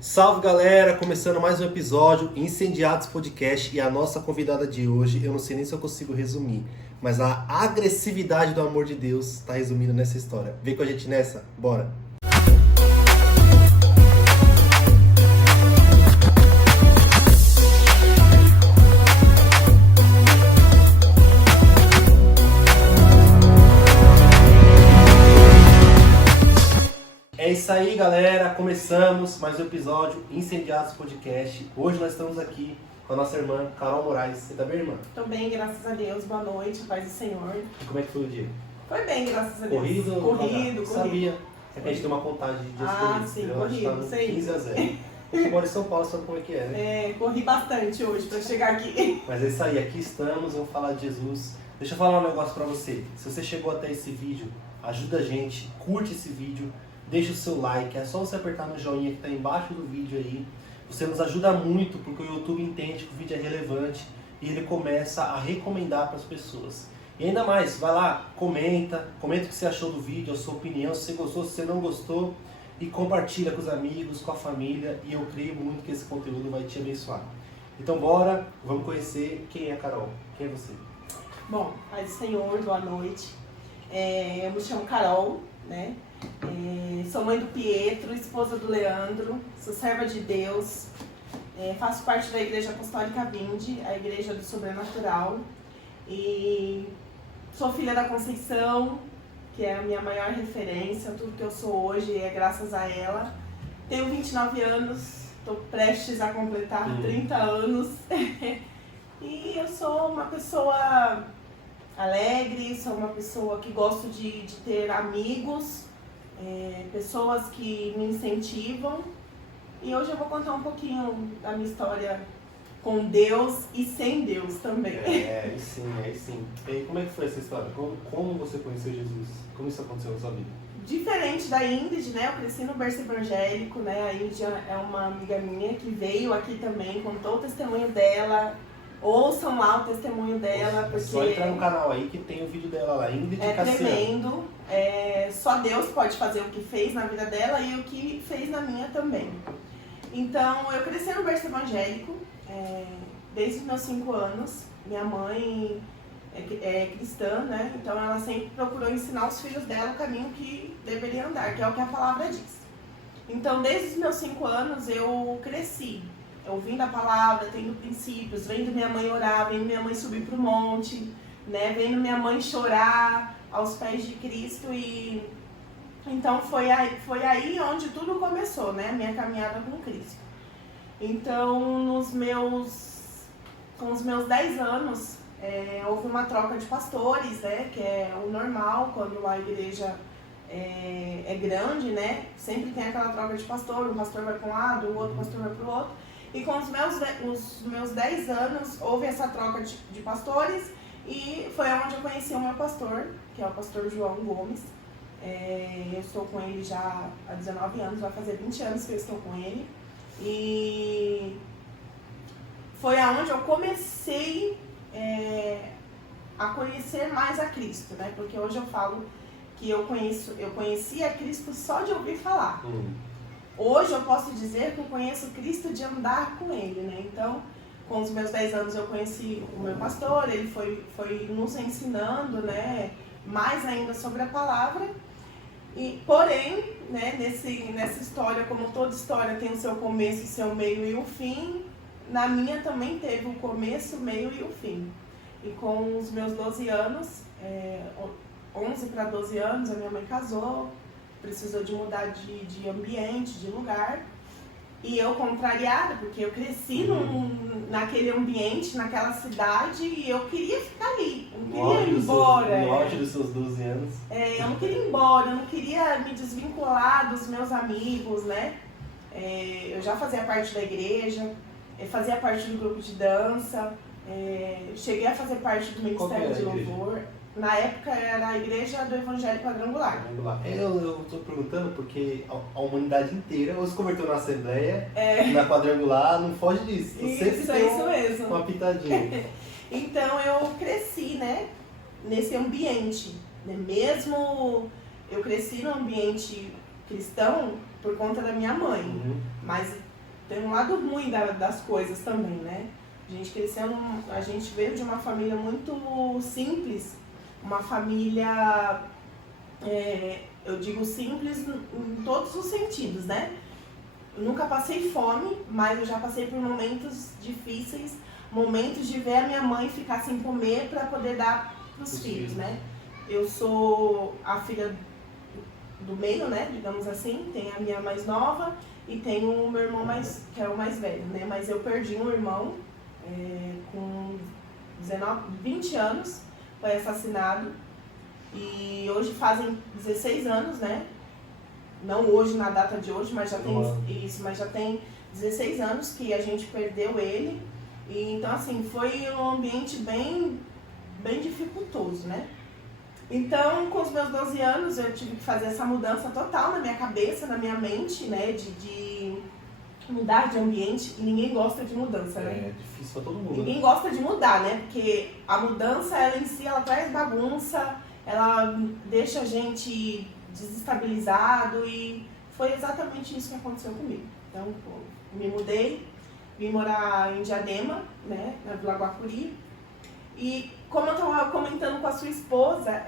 Salve galera, começando mais um episódio Incendiados Podcast e a nossa convidada de hoje, eu não sei nem se eu consigo resumir, mas a agressividade do amor de Deus está resumida nessa história. Vem com a gente nessa, bora! É isso aí, galera. Começamos mais um episódio Incendiados Podcast. Hoje nós estamos aqui com a nossa irmã Carol Moraes. Você tá bem, irmã? Tô bem, graças a Deus. Boa noite, paz do Senhor. E como é que foi o dia? Foi bem, graças a Deus. Corrido. Sabia. É que a gente tem uma contagem de dias corridos. Sim, Nós corrido, sei. 15-0. A gente mora em São Paulo, sabe como é que é, né? Corri bastante hoje pra chegar aqui. Mas é isso aí, aqui estamos, vamos falar de Jesus. Deixa eu falar um negócio pra você. Se você chegou até esse vídeo, ajuda a gente, curte esse vídeo. Deixa o seu like, é só você apertar no joinha que está embaixo do vídeo aí. Você nos ajuda muito porque o YouTube entende que o vídeo é relevante e ele começa a recomendar para as pessoas. E ainda mais, vai lá, comenta o que você achou do vídeo, a sua opinião, se você gostou, se você não gostou, e compartilha com os amigos, com a família, e eu creio muito que esse conteúdo vai te abençoar. Então bora, vamos conhecer quem é a Carol, quem é você? Bom, paz do Senhor, boa noite. Eu me chamo Carol, né? Sou mãe do Pietro, esposa do Leandro, sou serva de Deus, faço parte da Igreja Apostólica Vinde, a Igreja do Sobrenatural, e sou filha da Conceição, que é a minha maior referência. Tudo que eu sou hoje é graças a ela. Tenho 29 anos, estou prestes a completar 30 anos e eu sou uma pessoa alegre, sou uma pessoa que gosto de ter amigos, pessoas que me incentivam. E hoje eu vou contar um pouquinho da minha história com Deus e sem Deus também. Aí sim. E aí, como é que foi essa história? Como você conheceu Jesus? Como isso aconteceu na sua vida? Diferente da Índia, né? Eu cresci no berço evangélico, né? A Índia é uma amiga minha que veio aqui também, contou o testemunho dela. Ouçam lá o testemunho dela, porque só entrar no canal aí que tem o vídeo dela lá, Ingrid Cassiano. Tremendo. Só Deus pode fazer o que fez na vida dela e o que fez na minha também. Então, eu cresci no berço evangélico, desde os meus 5 anos. Minha mãe é cristã, né? Então ela sempre procurou ensinar os filhos dela o caminho que deveria andar, que é o que a palavra diz. Então, desde os meus 5 anos, eu cresci ouvindo a palavra, tendo princípios, vendo minha mãe orar, vendo minha mãe subir para o monte, né? Vendo minha mãe chorar aos pés de Cristo. E então foi aí onde tudo começou, né? Minha caminhada com Cristo. Então, com os meus 10 anos, houve uma troca de pastores, né? Que é o normal quando a igreja é grande, né? Sempre tem aquela troca de pastor, um pastor vai para um lado, o outro pastor vai para o outro. E com os meus 10 anos, houve essa troca de pastores e foi onde eu conheci o meu pastor, que é o pastor João Gomes. Eu estou com ele já há 19 anos, vai fazer 20 anos que eu estou com ele. E foi aonde eu comecei a conhecer mais a Cristo, né? Porque hoje eu falo que eu conheci a Cristo só de ouvir falar. Hoje eu posso dizer que eu conheço Cristo de andar com Ele, né? Então, com os meus 10 anos eu conheci o meu pastor, ele foi nos ensinando, né, mais ainda sobre a palavra. Porém, né, nessa história, como toda história tem o seu começo, o seu meio e o fim, na minha também teve o começo, o meio e o fim. E com os meus 12 anos, 11 para 12 anos, a minha mãe casou, precisou de mudar de ambiente, de lugar. E eu contrariada, porque eu cresci naquele ambiente, naquela cidade, e eu queria ficar ali. Eu não queria ir embora. No auge dos seus 12 anos. Eu não queria ir embora, eu não queria me desvincular dos meus amigos, né? Eu já fazia parte da igreja, fazia parte do grupo de dança, cheguei a fazer parte do Ministério de Louvor. Na época era a Igreja do Evangelho Quadrangular. Eu estou perguntando porque a humanidade inteira ou se converteu na Assembleia, na Quadrangular, não foge disso. Isso mesmo. Uma pitadinha. Então eu cresci, né, nesse ambiente. Né? Mesmo eu cresci no ambiente cristão por conta da minha mãe. Mas tem um lado ruim das coisas também, né? A gente veio de uma família muito simples, uma família, eu digo simples em todos os sentidos, né? Eu nunca passei fome, mas eu já passei por momentos difíceis, momentos de ver a minha mãe ficar sem comer para poder dar para os filhos, né? Eu sou a filha do meio, né, digamos assim, tem a minha mais nova e tem o meu irmão que é o mais velho, né? Mas eu perdi um irmão com 20 anos, foi assassinado e hoje fazem 16 anos, né? Não hoje, na data de hoje, mas já tem 16 anos que a gente perdeu ele. E, então, assim, foi um ambiente bem dificultoso, né? Então, com os meus 12 anos, eu tive que fazer essa mudança total na minha cabeça, na minha mente, né? De mudar de ambiente. E ninguém gosta de mudança, né? É difícil pra todo mundo. Ninguém gosta de mudar, né? Porque a mudança, ela em si, ela traz bagunça, ela deixa a gente desestabilizado e foi exatamente isso que aconteceu comigo. Então, me mudei, vim morar em Diadema, né, na Vila Guacuri. E como eu estava comentando com a sua esposa,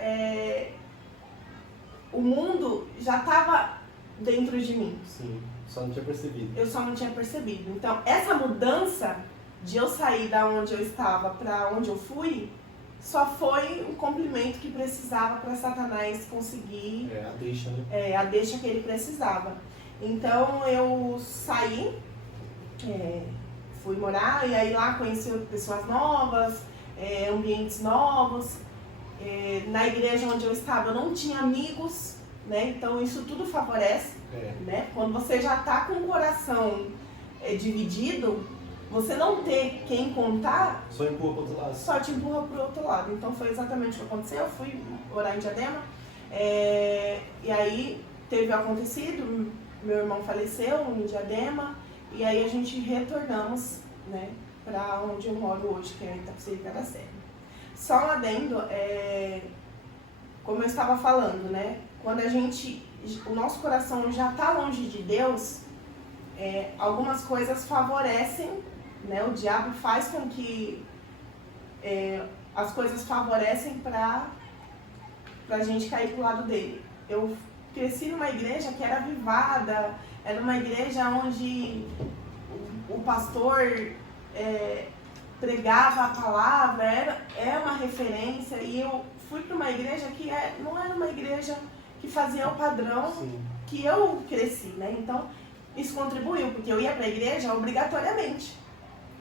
o mundo já estava dentro de mim. Sim, só não tinha percebido. Eu só não tinha percebido. Então, essa mudança de eu sair da onde eu estava para onde eu fui, só foi um cumprimento que precisava para Satanás conseguir a deixa, né? A deixa que ele precisava. Então eu saí, fui morar e aí lá conheci pessoas novas, ambientes novos. Na igreja onde eu estava eu não tinha amigos, né? Então isso tudo favorece, né? Quando você já está com o coração dividido, você não ter quem contar, só empurra pro outro lado. Só te empurra pro outro lado. Então foi exatamente o que aconteceu. Eu fui morar em Diadema. E aí teve acontecido, meu irmão faleceu em Diadema. E aí a gente retornamos, né, pra onde eu moro hoje, que é Itapecerica da Serra. Só um adendo, como eu estava falando, né? Quando o nosso coração já está longe de Deus, algumas coisas favorecem, né? O diabo faz com que as coisas favorecem para a gente cair pro lado dele. Eu cresci numa igreja que era avivada, era uma igreja onde o pastor pregava a palavra, era uma referência, e eu fui para uma igreja que não era uma igreja que fazia o padrão que eu cresci, né? Então, isso contribuiu, porque eu ia para a igreja obrigatoriamente.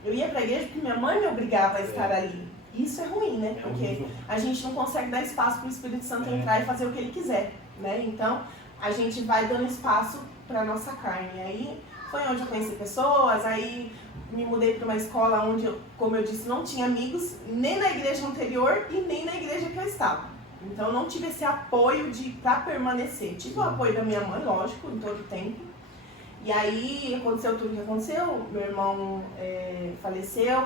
Eu ia para a igreja porque minha mãe me obrigava a estar ali. Isso é ruim, né? Porque a gente não consegue dar espaço para o Espírito Santo entrar e fazer o que ele quiser, né? Então, a gente vai dando espaço para a nossa carne. E aí, foi onde eu conheci pessoas, aí me mudei para uma escola onde, como eu disse, não tinha amigos, nem na igreja anterior e nem na igreja que eu estava. Então, eu não tive esse apoio para permanecer. Tive o apoio da minha mãe, lógico, em todo tempo. E aí aconteceu tudo o que aconteceu, meu irmão faleceu.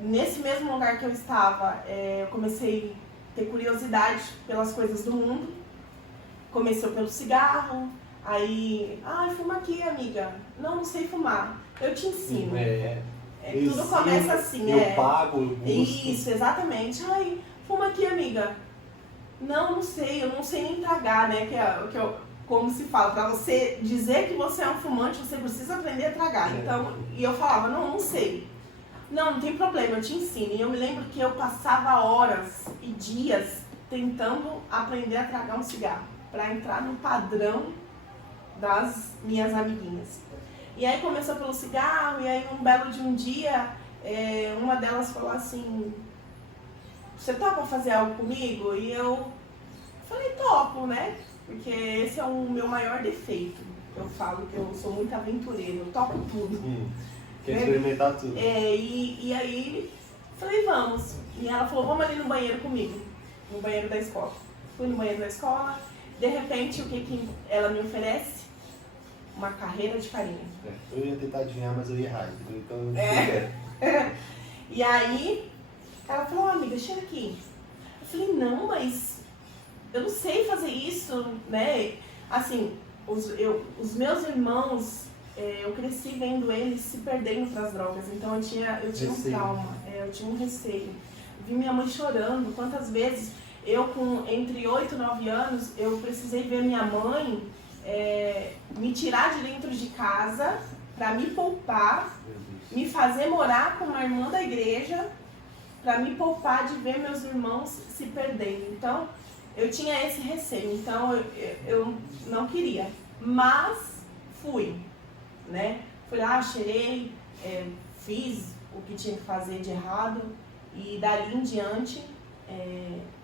Nesse mesmo lugar que eu estava, eu comecei a ter curiosidade pelas coisas do mundo. Começou pelo cigarro, aí, fuma aqui, amiga. Não sei fumar, eu te ensino. Tudo começa assim, eu pago, eu busco. Isso, exatamente. Fuma aqui, amiga. Não sei, eu não sei nem tragar, né? Como se fala, para você dizer que você é um fumante, você precisa aprender a tragar. Então, e eu falava, não sei. Não tem problema, eu te ensino. E eu me lembro que eu passava horas e dias tentando aprender a tragar um cigarro, para entrar no padrão das minhas amiguinhas. E aí começou pelo cigarro, e aí um belo de um dia, uma delas falou assim, você topa fazer algo comigo? E eu falei, topo, né? Porque esse é o meu maior defeito. Eu falo que eu sou muito aventureiro, eu topo tudo. Quer experimentar tudo. E aí, falei, vamos. E ela falou, vamos ali no banheiro comigo, no banheiro da escola. Fui no banheiro da escola, de repente, o que ela me oferece? Uma carreira de farinha. Eu ia tentar adivinhar, mas eu ia errar. Então, E aí, ela falou, amiga, chega aqui. Eu falei, não, mas eu não sei fazer isso, né? Assim, os meus irmãos, eu cresci vendo eles se perdendo para as drogas, então eu tinha um trauma, eu tinha um receio. Vi minha mãe chorando, quantas vezes eu com entre 8 e 9 anos, eu precisei ver minha mãe me tirar de dentro de casa para me poupar, me fazer morar com uma irmã da igreja, para me poupar de ver meus irmãos se perdendo. Então, eu tinha esse receio, então eu não queria, mas fui, né? Fui lá, cheirei, fiz o que tinha que fazer de errado e dali em diante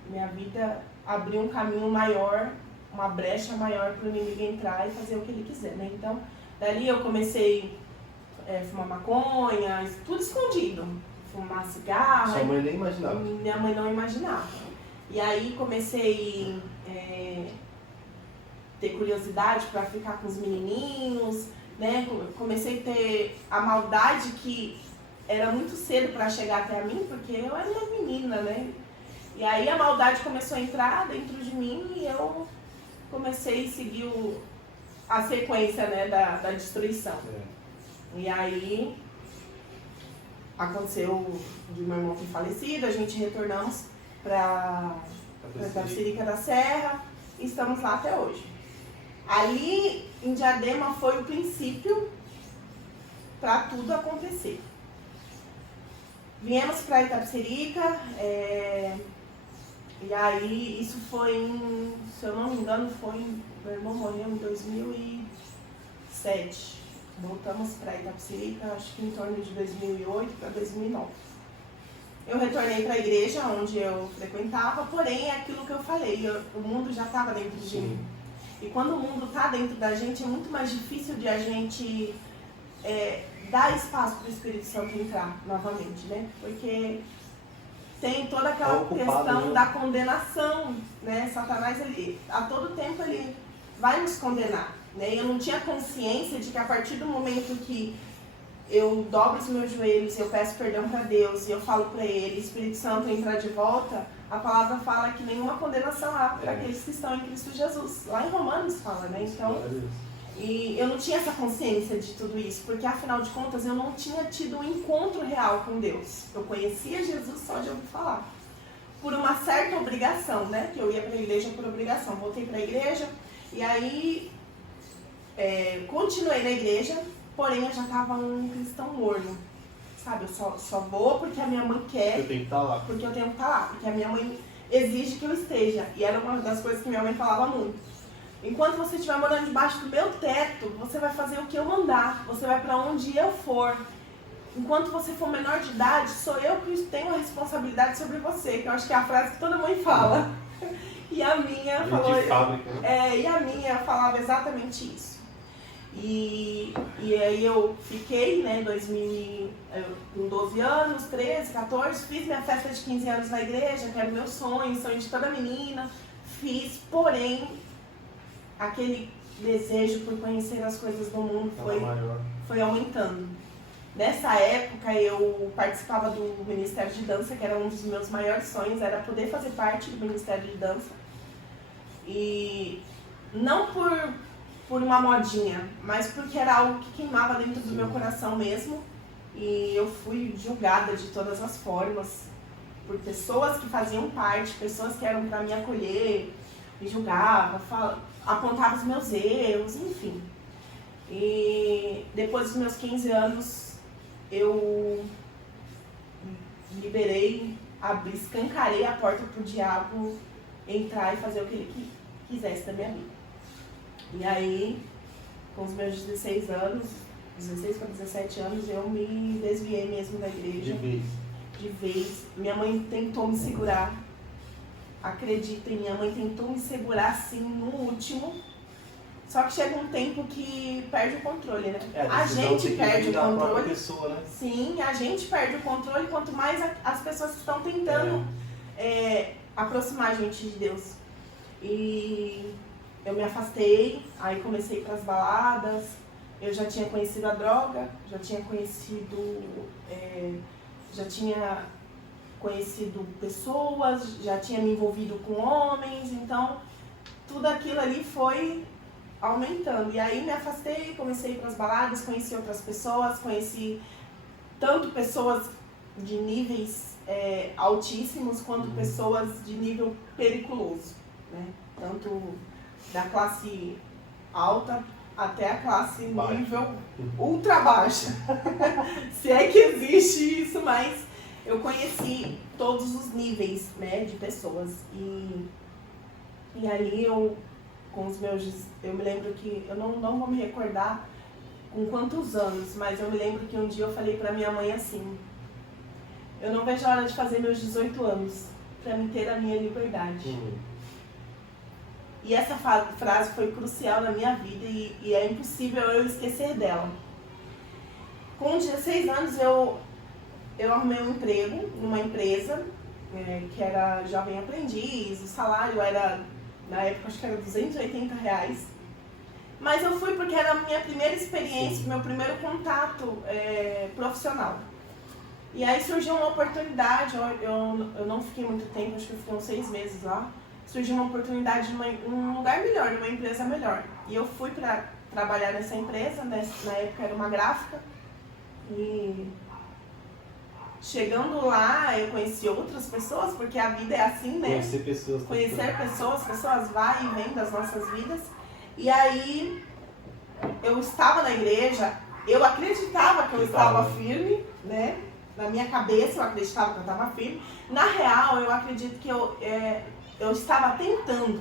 minha vida abriu um caminho maior, uma brecha maior para o inimigo entrar e fazer o que ele quiser, né? Então, dali eu comecei a fumar maconha, tudo escondido, fumar cigarro. Sua mãe nem imaginava? Minha mãe não imaginava. E aí comecei ter curiosidade para ficar com os menininhos, né? Comecei a ter a maldade que era muito cedo para chegar até a mim, porque eu era uma menina, né? E aí a maldade começou a entrar dentro de mim e eu comecei a seguir a sequência, né, da destruição. E aí aconteceu de meu irmão ter falecido, a gente retornamos para Tapecerica da Serra e estamos lá até hoje. Ali em Diadema foi o princípio para tudo acontecer. Viemos para Itapecerica, e aí isso foi se eu não me engano, meu irmão morreu em 2007. Voltamos para Itapecerica, acho que em torno de 2008 para 2009. Eu retornei para a igreja onde eu frequentava, porém é aquilo que eu falei, o mundo já estava dentro de mim. E quando o mundo está dentro da gente, é muito mais difícil de a gente dar espaço para o Espírito Santo entrar novamente, né? Porque tem toda aquela questão da condenação, né? Satanás, a todo tempo, ele vai nos condenar, né? Eu não tinha consciência de que a partir do momento que eu dobro os meus joelhos, eu peço perdão para Deus e eu falo para Ele, Espírito Santo, entrar de volta, a palavra fala que nenhuma condenação há para aqueles que estão em Cristo Jesus. Lá em Romanos fala, né? Então, e eu não tinha essa consciência de tudo isso, porque afinal de contas eu não tinha tido um encontro real com Deus. Eu conhecia Jesus só de ouvir falar. Por uma certa obrigação, né? Que eu ia para a igreja por obrigação. Voltei para a igreja e aí continuei na igreja, porém eu já estava um cristão morno. Sabe, eu só vou porque a minha mãe quer. Eu tenho que estar lá. Porque eu tenho que estar lá, porque a minha mãe exige que eu esteja. E era uma das coisas que minha mãe falava muito. Enquanto você estiver morando debaixo do meu teto, você vai fazer o que eu mandar. Você vai para onde eu for. Enquanto você for menor de idade, sou eu que tenho a responsabilidade sobre você. Que eu acho que é a frase que toda mãe fala. E a minha falou. E a minha falava exatamente isso. E aí eu fiquei, né, com 12 anos, 13, 14, fiz minha festa de 15 anos na igreja, que era o meu sonho de toda menina. Fiz, porém, aquele desejo por conhecer as coisas do mundo foi aumentando. Nessa época eu participava do Ministério de Dança, que era um dos meus maiores sonhos, era poder fazer parte do Ministério de Dança. E não por uma modinha, mas porque era algo que queimava dentro do meu coração mesmo. E eu fui julgada de todas as formas por pessoas que faziam parte, pessoas que eram para me acolher, me julgavam, apontavam os meus erros, enfim. E depois dos meus 15 anos, eu liberei, escancarei a porta para o diabo entrar e fazer o que ele quisesse da minha vida. E aí, com os meus 16 anos, 16 para 17 anos, eu me desviei mesmo da igreja. De vez. Minha mãe tentou me segurar. Acreditem, minha mãe tentou me segurar assim no último. Só que chega um tempo que perde o controle, né? A gente perde o controle. Pessoa, né? Sim, a gente perde o controle, quanto mais as pessoas que estão tentando aproximar a gente de Deus. E eu me afastei, aí comecei para as baladas, eu já tinha conhecido a droga, já tinha conhecido pessoas, já tinha me envolvido com homens, então tudo aquilo ali foi aumentando. E aí me afastei, comecei a ir para as baladas, conheci outras pessoas, conheci tanto pessoas de níveis altíssimos quanto pessoas de nível periculoso, né? Tanto da classe alta até a classe nível ultra baixa. Se é que existe isso, mas eu conheci todos os níveis, né, de pessoas. E ali eu, com os meus... Eu me lembro que... Eu não vou me recordar com quantos anos, mas eu me lembro que um dia eu falei pra minha mãe assim: eu não vejo a hora de fazer meus 18 anos, pra mim ter a minha liberdade. E essa frase foi crucial na minha vida e é impossível eu esquecer dela. Com 16 anos eu arrumei um emprego numa empresa que era jovem aprendiz, o salário era, na época, acho que era R$280. Mas eu fui porque era a minha primeira experiência, meu primeiro contato profissional. E aí surgiu uma oportunidade, eu não fiquei muito tempo, acho que eu fiquei uns 6 meses lá. Surgiu uma oportunidade de um lugar melhor, de uma empresa melhor. E eu fui para trabalhar nessa empresa, na época era uma gráfica. E chegando lá, eu conheci outras pessoas, porque a vida é assim, né? Conhecer pessoas vai e vem das nossas vidas. E aí, eu estava na igreja, eu acreditava que eu estava firme, né? Na minha cabeça eu acreditava que eu estava firme. Na real, eu acredito que eu estava tentando,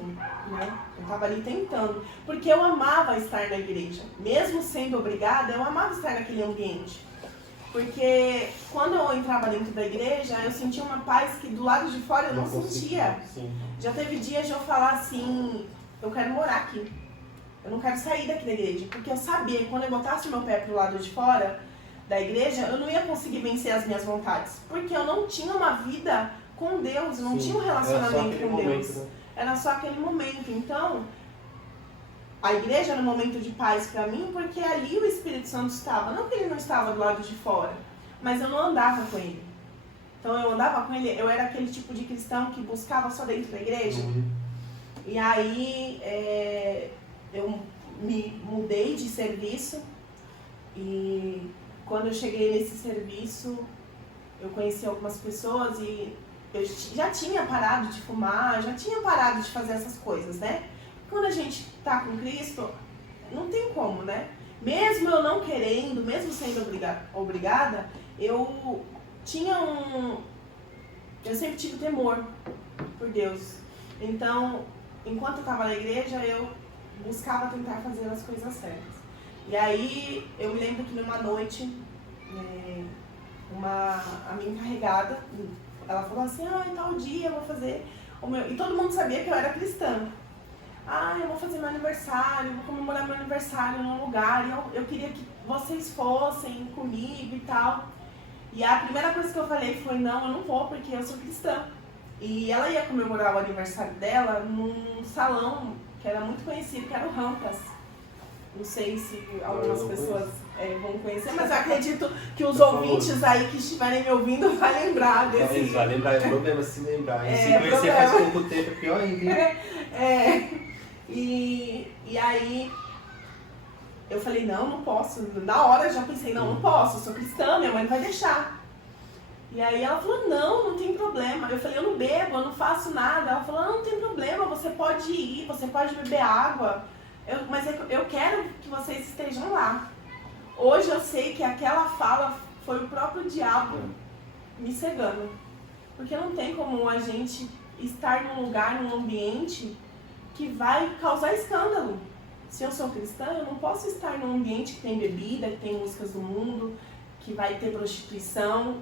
né? Eu estava ali tentando, porque eu amava estar na igreja. Mesmo sendo obrigada, eu amava estar naquele ambiente. Porque quando eu entrava dentro da igreja, eu sentia uma paz que do lado de fora eu não sentia. Já teve dias de eu falar assim: eu quero morar aqui. Eu não quero sair daqui da igreja. Porque eu sabia que quando eu botasse o meu pé pro lado de fora da igreja, eu não ia conseguir vencer as minhas vontades. Porque eu não tinha uma vida com Deus, não tinha um relacionamento com Deus. Momento, né? Era só aquele momento. Então, a igreja era um momento de paz para mim, porque ali o Espírito Santo estava. Não que ele não estava do lado de fora, mas eu não andava com ele. Então eu andava com ele, eu era aquele tipo de cristão que buscava só dentro da igreja. E aí eu me mudei de serviço e quando eu cheguei nesse serviço, eu conheci algumas pessoas e eu já tinha parado de fumar, já tinha parado de fazer essas coisas, né? Quando a gente tá com Cristo, não tem como, né? Mesmo eu não querendo, mesmo sendo obrigada, eu sempre tive temor por Deus. Então, enquanto eu estava na igreja, eu buscava tentar fazer as coisas certas. E aí, eu me lembro que numa noite, a minha encarregada, ela falou assim: tal dia eu vou fazer o meu... E todo mundo sabia que eu era cristã. Eu vou fazer meu aniversário, vou comemorar meu aniversário num lugar, e eu queria que vocês fossem comigo e tal. E a primeira coisa que eu falei foi: não, eu não vou porque eu sou cristã. E ela ia comemorar o aniversário dela num salão que era muito conhecido, que era o Rampas. Não sei se algumas pessoas vão conhecer, mas eu acredito que os ouvintes aí que estiverem me ouvindo vão lembrar desse... Vai lembrar, é problema se lembrar. E se conhecer faz pouco tempo, é pior ainda. E aí eu falei: não posso. Na hora eu já pensei: não posso, eu sou cristã, minha mãe não vai deixar. E aí ela falou: não tem problema. Eu falei: eu não bebo, eu não faço nada. Ela falou: não tem problema, você pode ir, você pode beber água. Mas eu quero que vocês estejam lá. Hoje eu sei que aquela fala foi o próprio diabo me cegando. Porque não tem como a gente estar num lugar, num ambiente que vai causar escândalo. Se eu sou cristã, eu não posso estar num ambiente que tem bebida, que tem músicas do mundo, que vai ter prostituição.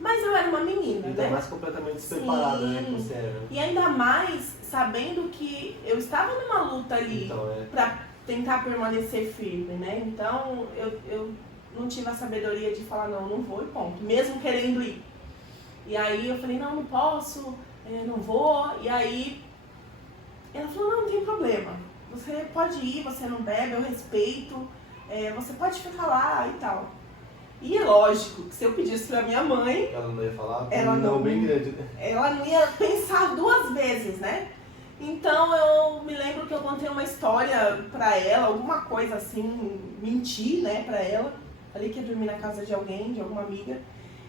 Mas eu era uma menina, ainda mais completamente despreparada, né, que você era. E ainda mais sabendo que eu estava numa luta ali para tentar permanecer firme, né? Então eu não tive a sabedoria de falar: não vou e ponto, mesmo querendo ir. E aí eu falei: não posso, não vou. E aí ela falou: não tem problema, você pode ir, você não bebe, eu respeito, você pode ficar lá e tal. E é lógico que se eu pedisse pra minha mãe... Ela não ia falar? Ela não, bem grande, né? Ela não ia pensar 2 vezes, né? Então eu me lembro que eu contei uma história pra ela, alguma coisa assim, menti, né, pra ela. Falei que ia dormir na casa de alguém, de alguma amiga.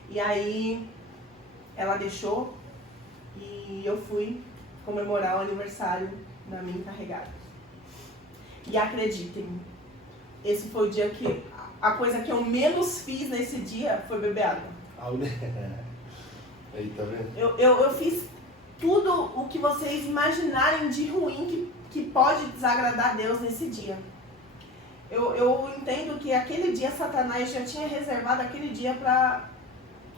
E aí ela deixou e eu fui comemorar o aniversário da minha encarregada. E acreditem, esse foi o dia que a coisa que eu menos fiz nesse dia foi beber água. Aí, tá vendo? Eu fiz tudo o que vocês imaginarem de ruim que pode desagradar a Deus nesse dia. Eu entendo que aquele dia Satanás já tinha reservado aquele dia para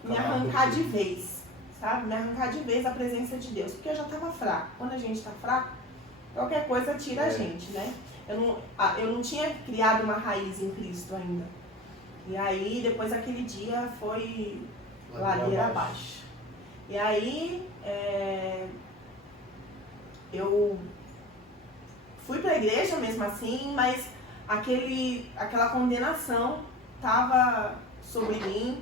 me arrancar de vez, sabe? Me arrancar de vez da presença de Deus, porque eu já estava fraco. Quando a gente está fraco, qualquer coisa tira a gente, né? Eu não tinha criado uma raiz em Cristo ainda. E aí, depois daquele dia, foi ladeira abaixo. E aí, eu fui para a igreja mesmo assim, mas aquela condenação estava sobre mim.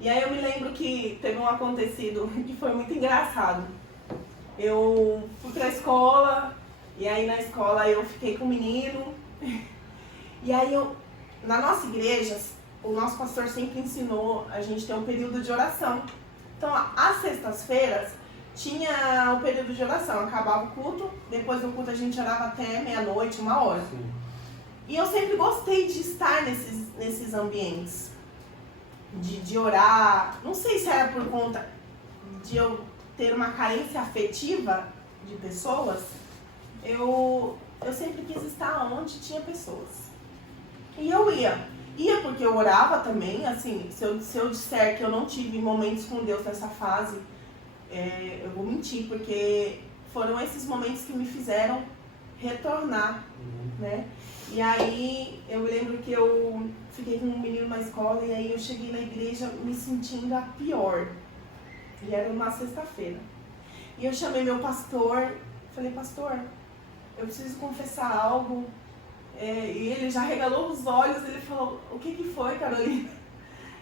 E aí eu me lembro que teve um acontecido que foi muito engraçado. Eu fui para a escola, e aí na escola eu fiquei com um menino. E aí na nossa igreja, o nosso pastor sempre ensinou a gente ter um período de oração. Então, às sextas-feiras, tinha o período de oração. Acabava o culto, depois do culto a gente orava até meia-noite, 1h. Sim. E eu sempre gostei de estar nesses ambientes, de orar. Não sei se era por conta de eu ter uma carência afetiva de pessoas. Eu sempre quis estar onde tinha pessoas. E eu ia porque eu orava também, assim, se eu disser que eu não tive momentos com Deus nessa fase, eu vou mentir, porque foram esses momentos que me fizeram retornar, né? E aí eu me lembro que eu fiquei com um menino na escola e aí eu cheguei na igreja me sentindo a pior. E era uma sexta-feira. E eu chamei meu pastor, falei, pastor, eu preciso confessar algo. E ele já regalou os olhos, ele falou, o que foi, Carolina?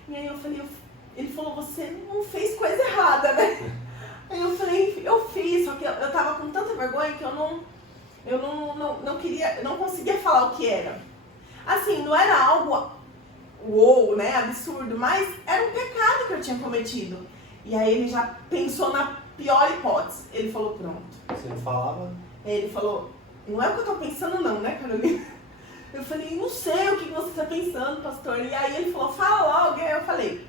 E aí eu falei, ele falou, você não fez coisa errada, né? Aí eu falei, eu fiz, só que eu tava com tanta vergonha que eu não queria, não conseguia falar o que era. Assim, não era algo uou, né, absurdo, mas era um pecado que eu tinha cometido. E aí ele já pensou na pior hipótese. Ele falou, pronto. Você não falava? Ele falou, não é o que eu tô pensando não, né, Carolina? Eu falei, não sei o que você está pensando, pastor. E aí ele falou, fala logo. E aí eu falei,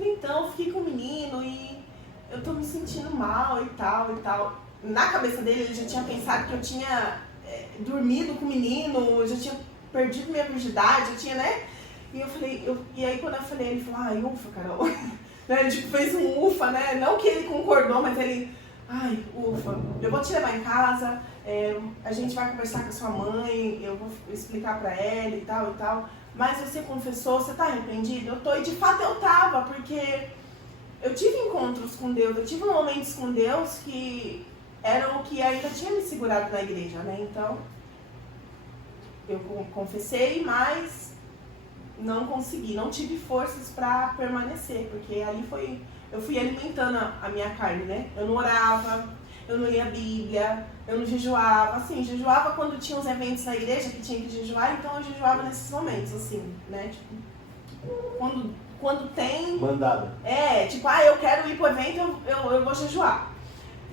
então, fiquei com o menino e eu tô me sentindo mal e tal e tal. Na cabeça dele, ele já tinha pensado que eu tinha dormido com o menino, eu já tinha perdido minha virgindade, eu tinha, né? E eu falei, e aí quando eu falei, ele falou, ai, ufa, Carol. Ele tipo, fez um ufa, né? Não que ele concordou, mas ele, ai, ufa, eu vou te levar em casa. A gente vai conversar com a sua mãe, eu vou explicar pra ela e tal, mas você confessou, você tá arrependido? Eu tô, e de fato eu tava, porque eu tive encontros com Deus, eu tive momentos com Deus que eram o que ainda tinha me segurado na igreja, né? Então, eu confessei, mas não consegui, não tive forças pra permanecer, porque ali eu fui alimentando a minha carne, né? Eu não orava, eu não lia a Bíblia, eu não jejuava, assim, jejuava quando tinha os eventos na igreja que tinha que jejuar, então eu jejuava nesses momentos, assim, né, tipo, quando tem... Mandada. Tipo, eu quero ir pro evento, eu vou jejuar.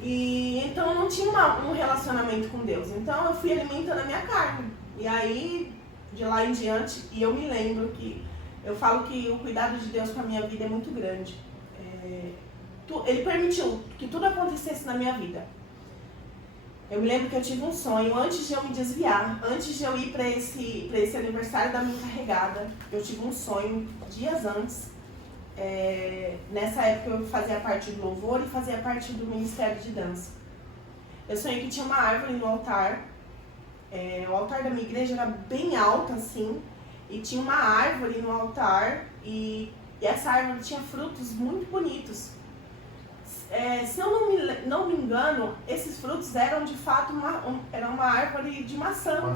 E então eu não tinha um relacionamento com Deus, então eu fui alimentando a minha carne. E aí, de lá em diante, e eu me lembro que, eu falo que o cuidado de Deus com a minha vida é muito grande. Ele permitiu que tudo acontecesse na minha vida. Eu me lembro que eu tive um sonho, antes de eu me desviar, antes de eu ir para esse aniversário da minha encarregada, eu tive um sonho dias antes. Nessa época eu fazia parte do louvor e fazia parte do ministério de dança. Eu sonhei que tinha uma árvore no altar. O altar da minha igreja era bem alto assim, e tinha uma árvore no altar, e essa árvore tinha frutos muito bonitos. Se eu não me engano, esses frutos eram de fato era uma árvore de maçã.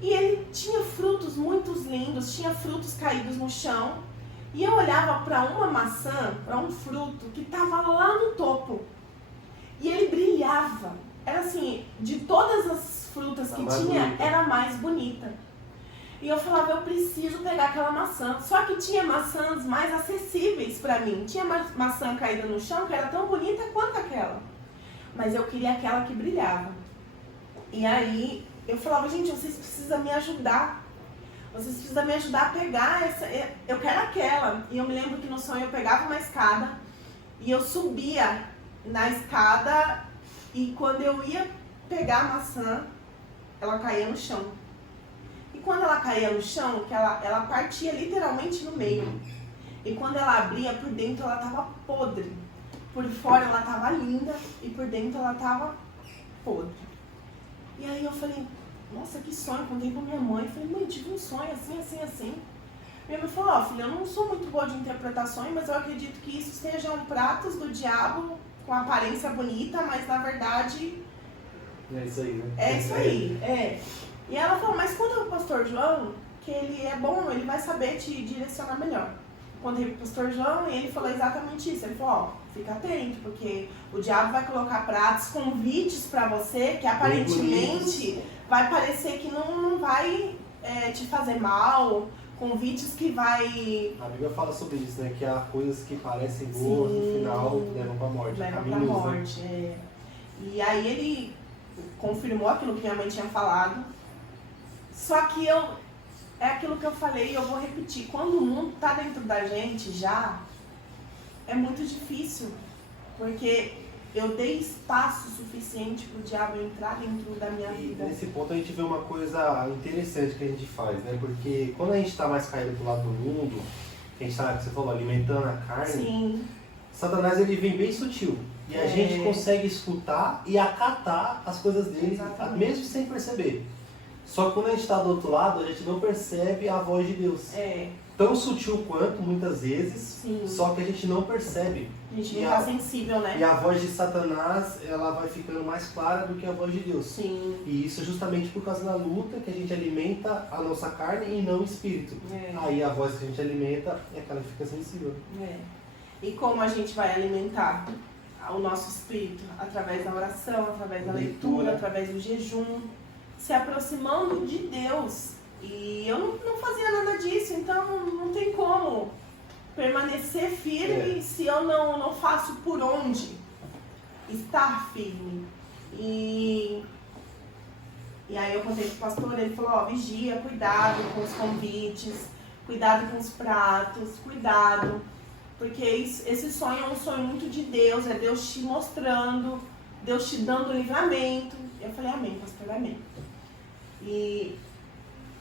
E ele tinha frutos muito lindos, tinha frutos caídos no chão. E eu olhava para uma maçã, para um fruto que estava lá no topo. E ele brilhava. era assim, de todas as frutas que mais tinha, bonita. era a mais bonita. E eu falava, eu preciso pegar aquela maçã. Só que tinha maçãs mais acessíveis pra mim. Tinha maçã caída no chão que era tão bonita quanto aquela. Mas eu queria aquela que brilhava. E aí eu falava, gente, vocês precisam me ajudar. Vocês precisam me ajudar a pegar essa. Eu quero aquela. E eu me lembro que no sonho eu pegava uma escada e eu subia na escada e quando eu ia pegar a maçã, ela caía no chão. E quando ela caía no chão, que ela partia literalmente no meio. E quando ela abria, por dentro ela estava podre. Por fora ela estava linda e por dentro ela estava podre. E aí eu falei, nossa, que sonho. Contei pra minha mãe. Falei, mãe, tive um sonho assim, assim, assim. Minha mãe falou, ó, filha, eu não sou muito boa de interpretações, mas eu acredito que isso sejam pratos do diabo com aparência bonita, mas na verdade... É isso aí, né? É isso aí, é. E ela falou, mas quando é o pastor João, que ele é bom, ele vai saber te direcionar melhor. Contei pro pastor João e ele falou exatamente isso. Ele falou, ó, fica atento, porque o diabo vai colocar pratos, convites pra você, que aparentemente vai parecer que não vai te fazer mal, convites que vai... A Bíblia fala sobre isso, né? Que há coisas que parecem boas, no final levam pra morte. Levam pra morte, né? E aí ele confirmou aquilo que minha mãe tinha falado. Só que é aquilo que eu falei e eu vou repetir. Quando o mundo tá dentro da gente já, é muito difícil. Porque eu dei espaço suficiente pro diabo entrar dentro da minha vida. Nesse ponto a gente vê uma coisa interessante que a gente faz, né? Porque quando a gente tá mais caído pro lado do mundo, que a gente tá, que você falou, alimentando a carne, sim, Satanás ele vem bem sutil. E a gente consegue escutar e acatar as coisas dele, exatamente, mesmo sem perceber. Só que quando a gente está do outro lado, a gente não percebe a voz de Deus. Tão sutil quanto, muitas vezes, sim, só que a gente não percebe. a gente não tá sensível, né? E a voz de Satanás, ela vai ficando mais clara do que a voz de Deus. Sim. E isso é justamente por causa da luta que a gente alimenta a nossa carne e não o espírito. Aí a voz que a gente alimenta é aquela que fica sensível. E como a gente vai alimentar o nosso espírito? Através da oração, através da leitura, através do jejum, se aproximando de Deus. E eu não fazia nada disso, então não tem como permanecer firme se eu não faço por onde estar firme. E aí eu contei pro pastor, ele falou, ó, vigia, cuidado com os convites, cuidado com os pratos, cuidado, porque esse sonho é um sonho muito de Deus, é Deus te mostrando, Deus te dando livramento. Eu falei, amém, pastor, amém. E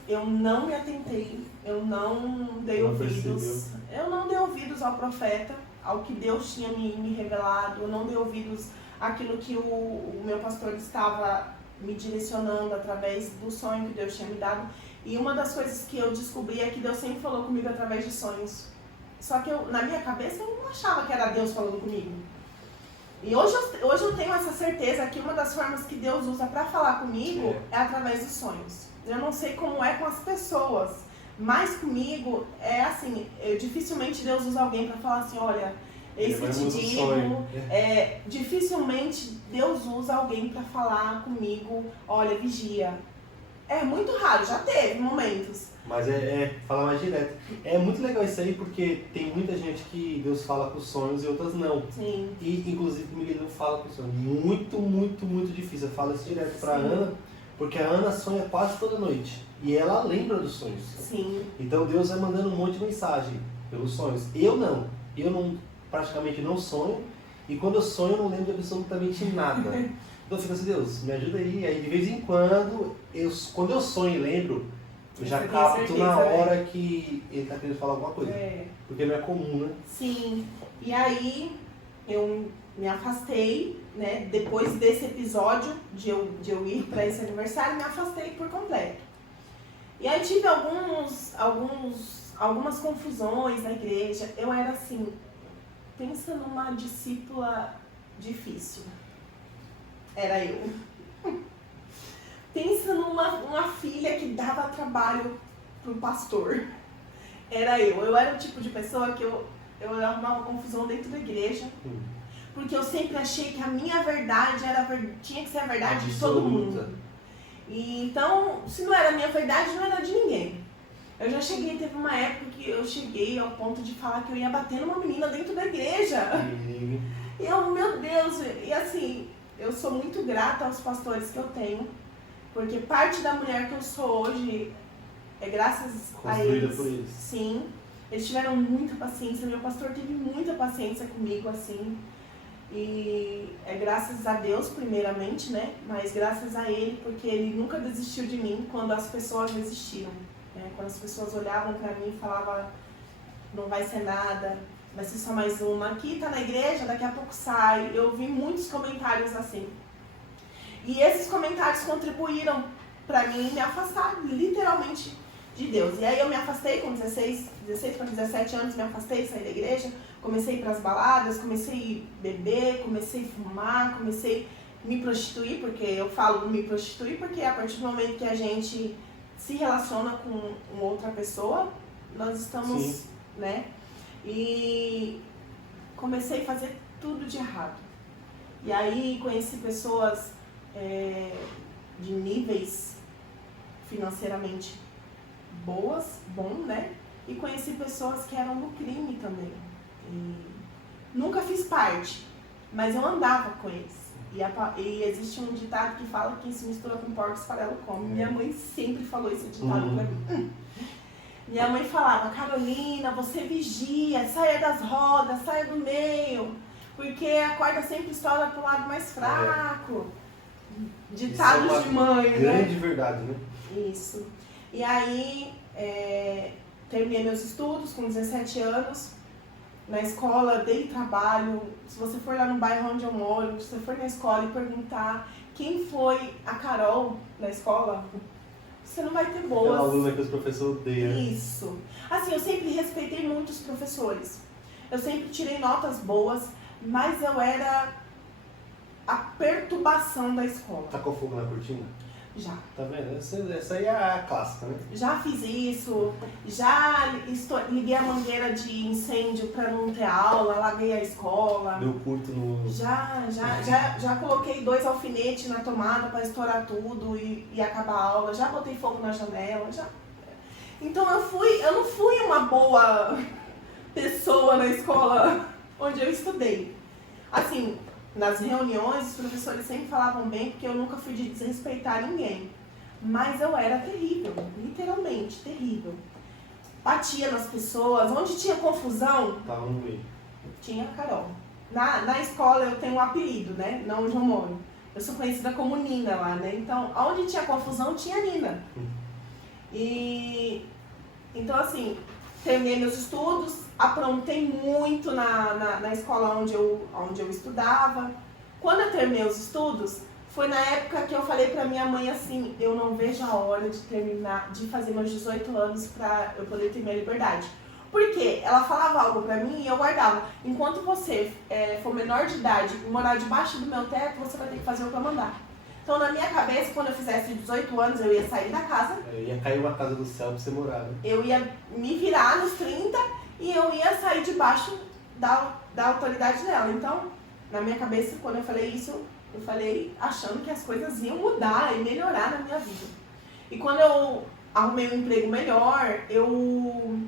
eu não me atentei, eu não dei ouvidos. Eu não dei ouvidos ao profeta, ao que Deus tinha me revelado. Eu não dei ouvidos àquilo que o meu pastor estava me direcionando através do sonho que Deus tinha me dado. E uma das coisas que eu descobri é que Deus sempre falou comigo através de sonhos. Só que na minha cabeça eu não achava que era Deus falando comigo. E hoje eu tenho essa certeza que uma das formas que Deus usa para falar comigo é através dos sonhos. Eu não sei como é com as pessoas, mas comigo é assim, dificilmente Deus usa alguém para falar assim, olha, eis que te digo, dificilmente Deus usa alguém para falar comigo, olha, vigia. É muito raro, já teve momentos. Mas falar mais direto. É muito legal isso aí, porque tem muita gente que Deus fala com sonhos e outras não. Sim. E inclusive comigo ele não fala com sonhos. Muito, muito, muito difícil. Eu falo isso direto pra Ana, porque a Ana sonha quase toda noite. E ela lembra dos sonhos. Sim. Então Deus vai mandando um monte de mensagem pelos sonhos. Eu não. Praticamente não sonho. E quando eu sonho, eu não lembro de absolutamente nada. Então eu fico assim, Deus, me ajuda aí. Aí de vez em quando, quando eu sonho e lembro, eu já capto na hora que ele tá querendo falar alguma coisa. Porque não é comum, né? Sim. E aí eu me afastei, né? Depois desse episódio de eu ir para esse aniversário, me afastei por completo. E aí tive algumas confusões na igreja. Eu era assim, pensa numa discípula difícil. Era eu. Pensa numa filha que dava trabalho pro pastor. Era eu. Eu era o tipo de pessoa que eu arrumava confusão dentro da igreja. porque eu sempre achei que a minha verdade tinha que ser a verdade de todo mundo. E, então, se não era a minha verdade, não era de ninguém. Eu já teve uma época que eu cheguei ao ponto de falar que eu ia bater numa menina dentro da igreja. E eu, meu Deus, e assim, eu sou muito grata aos pastores que eu tenho, porque parte da mulher que eu sou hoje é graças a eles. Por eles. Sim, eles tiveram muita paciência, meu pastor teve muita paciência comigo, assim, e é graças a Deus primeiramente, né, mas graças a ele, porque ele nunca desistiu de mim quando as pessoas desistiram, né? Quando as pessoas olhavam pra mim e falavam, não vai ser nada, vai ser só mais uma, aqui tá na igreja, daqui a pouco sai. Eu vi muitos comentários assim. E esses comentários contribuíram pra mim me afastar literalmente de Deus. E aí eu me afastei com 16 para 17 anos, me afastei, saí da igreja, comecei a ir pras baladas, comecei a beber, comecei a fumar, comecei a me prostituir, porque eu falo me prostituir porque a partir do momento que a gente se relaciona com outra pessoa, nós estamos, Sim. né? E comecei a fazer tudo de errado. E aí conheci pessoas de níveis financeiramente bom, né? E conheci pessoas que eram do crime também. E nunca fiz parte, mas eu andava com eles. E existe um ditado que fala que quem se mistura com porcos farelo come. Minha mãe sempre falou esse ditado pra mim. Minha mãe falava, Carolina, você vigia, saia das rodas, saia do meio, porque a corda sempre estoura pro lado mais fraco. Ditados de mãe, né? Grande verdade, né? Isso. E aí, terminei meus estudos com 17 anos. Na escola, dei trabalho. Se você for lá no bairro onde eu moro, se você for na escola e perguntar quem foi a Carol na escola, você não vai ter boas. Aquela aluna que os professores odeiam. Isso. Assim, eu sempre respeitei muito os professores. Eu sempre tirei notas boas, mas eu era a perturbação da escola. Tacou fogo na cortina? Já. Tá vendo? Essa aí é a clássica, né? Já fiz isso, já liguei a mangueira de incêndio para não ter aula, larguei a escola. Deu curto no... Já coloquei 2 alfinetes na tomada para estourar tudo e acabar a aula, já botei fogo na janela, já. Então eu não fui uma boa pessoa na escola onde eu estudei. Assim, nas reuniões, os professores sempre falavam bem, porque eu nunca fui de desrespeitar ninguém. Mas eu era terrível, literalmente terrível. Batia nas pessoas, onde tinha confusão, Tava no meio. tinha a Carol. Na escola eu tenho um apelido, né? Não onde eu moro. Eu sou conhecida como Nina lá, né? Então, onde tinha confusão, tinha Nina. E então, assim, terminei meus estudos, aprontei muito na escola onde eu estudava. Quando eu terminei os estudos, foi na época que eu falei pra minha mãe assim, eu não vejo a hora de fazer meus 18 anos pra eu poder ter minha liberdade. Por quê? Ela falava algo pra mim e eu guardava. Enquanto você for menor de idade e morar debaixo do meu teto, você vai ter que fazer o que eu mandar. Então, na minha cabeça, quando eu fizesse 18 anos, eu ia sair da casa. Ia cair uma casa do céu pra você morar, né? Eu ia me virar nos 30 e eu ia sair debaixo da autoridade dela. Então, na minha cabeça, quando eu falei isso, eu falei achando que as coisas iam mudar e melhorar na minha vida. E quando eu arrumei um emprego melhor, eu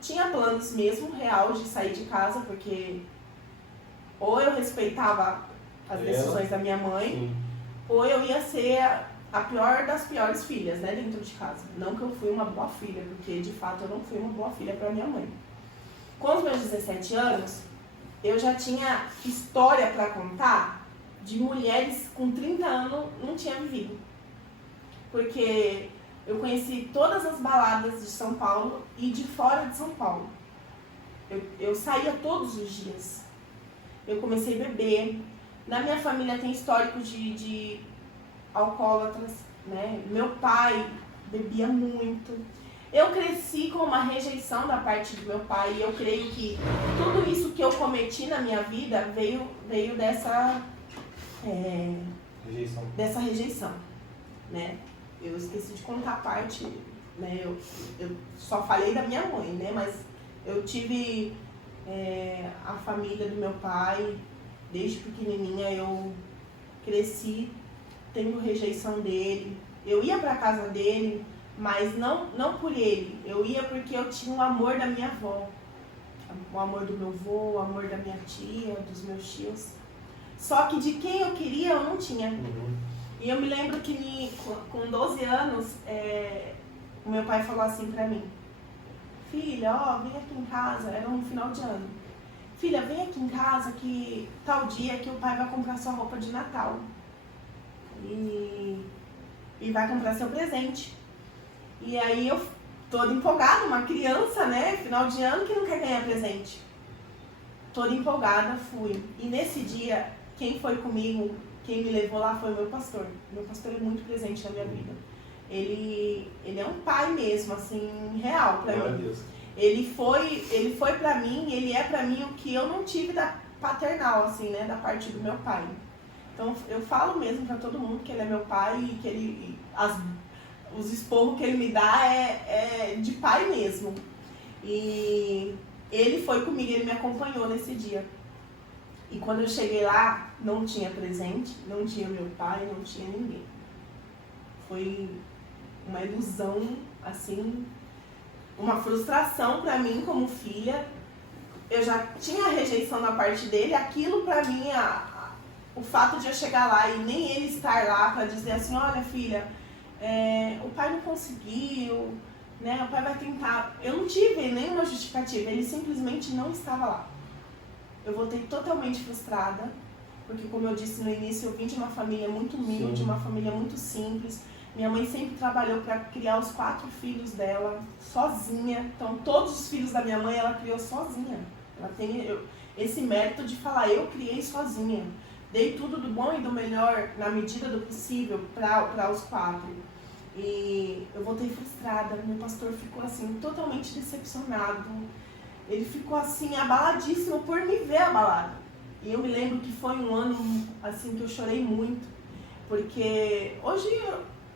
tinha planos mesmo, real, de sair de casa, porque ou eu respeitava as decisões da minha mãe, Sim. ou eu ia ser a pior das piores filhas, né, dentro de casa. Não que eu fui uma boa filha, porque de fato eu não fui uma boa filha para minha mãe. Com os meus 17 anos, eu já tinha história para contar de mulheres com 30 anos não tinha vivido. Porque eu conheci todas as baladas de São Paulo e de fora de São Paulo. Eu saía todos os dias. Eu comecei a beber. Na minha família tem histórico de alcoólatras, né? Meu pai bebia muito. Eu cresci com uma rejeição da parte do meu pai e eu creio que tudo isso que eu cometi na minha vida veio dessa rejeição, né? Eu esqueci de contar a parte, né? Eu só falei da minha mãe, né? Mas eu tive a família do meu pai Desde pequenininha eu cresci tendo rejeição dele. Eu ia para casa dele, mas não por ele. Eu ia porque eu tinha o amor da minha avó, o amor do meu avô, o amor da minha tia, dos meus tios. Só que de quem eu queria eu não tinha. E eu me lembro que com 12 anos, o meu pai falou assim pra mim: filha, ó, vem aqui em casa, era um final de ano. Filha, vem aqui em casa que tal dia que o pai vai comprar sua roupa de Natal. E vai comprar seu presente. E aí eu, toda empolgada, uma criança, né, final de ano que não quer ganhar presente. Toda empolgada, fui. E nesse dia, quem foi comigo, quem me levou lá foi o meu pastor. Meu pastor é muito presente na minha vida. Ele é um pai mesmo, assim, real pra mim. Deus. Ele foi pra mim, ele é pra mim o que eu não tive da paternal, assim, né, da parte do meu pai. Então eu falo mesmo pra todo mundo que ele é meu pai e que os esporros que ele me dá é de pai mesmo. E ele foi comigo, ele me acompanhou nesse dia. E quando eu cheguei lá, não tinha presente, não tinha meu pai, não tinha ninguém. Foi uma ilusão, assim, uma frustração pra mim como filha. Eu já tinha a rejeição da parte dele, aquilo pra mim, o fato de eu chegar lá e nem ele estar lá pra dizer assim: olha filha, o pai não conseguiu, né, o pai vai tentar. Eu não tive nenhuma justificativa, ele simplesmente não estava lá. Eu voltei totalmente frustrada, porque como eu disse no início, eu vim de uma família muito humilde, uma família muito simples. Minha mãe sempre trabalhou para criar os 4 filhos dela sozinha. Então todos os filhos da minha mãe ela criou sozinha. Ela tem esse mérito de falar: eu criei sozinha. Dei tudo do bom e do melhor na medida do possível para os 4. E eu voltei frustrada. Meu pastor ficou assim totalmente decepcionado. Ele ficou assim abaladíssimo por me ver abalada. E eu me lembro que foi um ano assim que eu chorei muito, porque hoje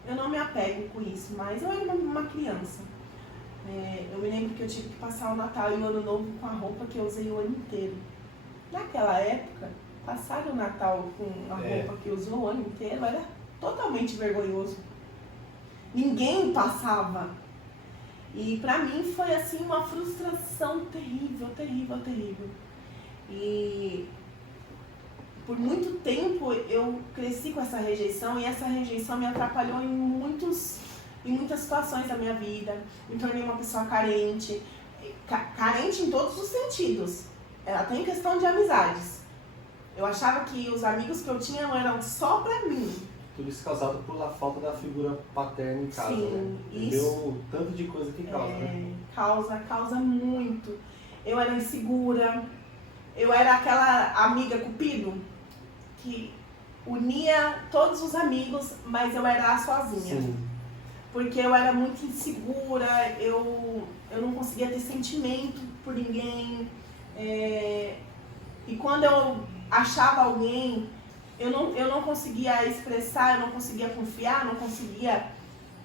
eu não me apego com isso, mas eu era uma criança. Eu me lembro que eu tive que passar o Natal e o Ano Novo com a roupa que eu usei o ano inteiro. Naquela época, passar o Natal com a roupa que eu usou o ano inteiro era totalmente vergonhoso. Ninguém passava. E pra mim foi assim uma frustração terrível, terrível, terrível. E por muito tempo eu cresci com essa rejeição e essa rejeição me atrapalhou em muitas situações da minha vida. Me tornei uma pessoa carente, carente em todos os sentidos, até em questão de amizades. Eu achava que os amigos que eu tinha não eram só pra mim. Tudo isso causado por a falta da figura paterna em casa, sim, né? Isso, o tanto de coisa que causa, né? Causa muito. Eu era insegura, eu era aquela amiga cupido que unia todos os amigos, mas eu era sozinha. Sim. Porque eu era muito insegura, eu não conseguia ter sentimento por ninguém. E quando eu achava alguém, eu não conseguia expressar, eu não conseguia confiar, não conseguia.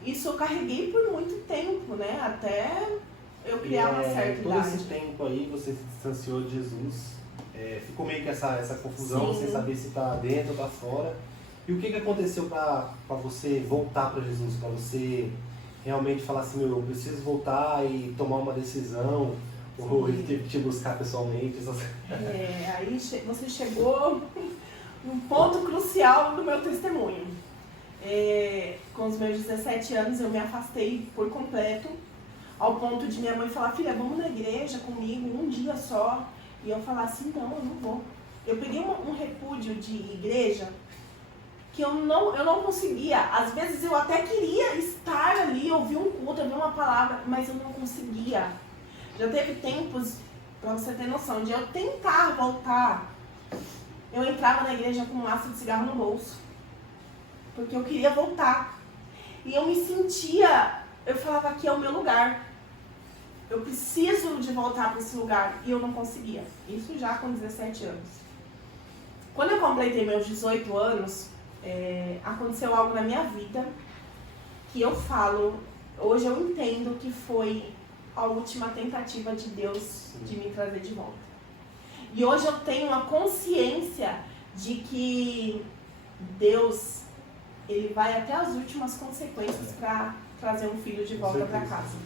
Isso eu carreguei por muito tempo, né? Até eu criar uma certa todo idade. esse tempo aí, você se distanciou de Jesus, ficou meio que essa confusão, Sim. sem saber se tá dentro ou tá fora. E o que aconteceu para você voltar para Jesus, para você realmente falar assim: eu preciso voltar e tomar uma decisão, ou ele teve que te buscar pessoalmente? Aí você chegou num ponto crucial do meu testemunho. Com os meus 17 anos eu me afastei por completo, ao ponto de minha mãe falar: filha, vamos na igreja comigo um dia só. E eu falar assim: não, eu não vou. Eu peguei um repúdio de igreja que eu não conseguia. Às vezes eu até queria estar ali, ouvir um culto, ouvir uma palavra, mas eu não conseguia. Já teve tempos, pra você ter noção, de eu tentar voltar. Eu entrava na igreja com um maço de cigarro no bolso, porque eu queria voltar. E eu me sentia, eu falava: aqui é o meu lugar. Eu preciso de voltar para esse lugar. E eu não conseguia. Isso já com 17 anos. Quando eu completei meus 18 anos, aconteceu algo na minha vida que eu falo, hoje eu entendo que foi a última tentativa de Deus de me trazer de volta. E hoje eu tenho uma consciência de que Deus, ele vai até as últimas consequências para trazer um filho de volta para casa.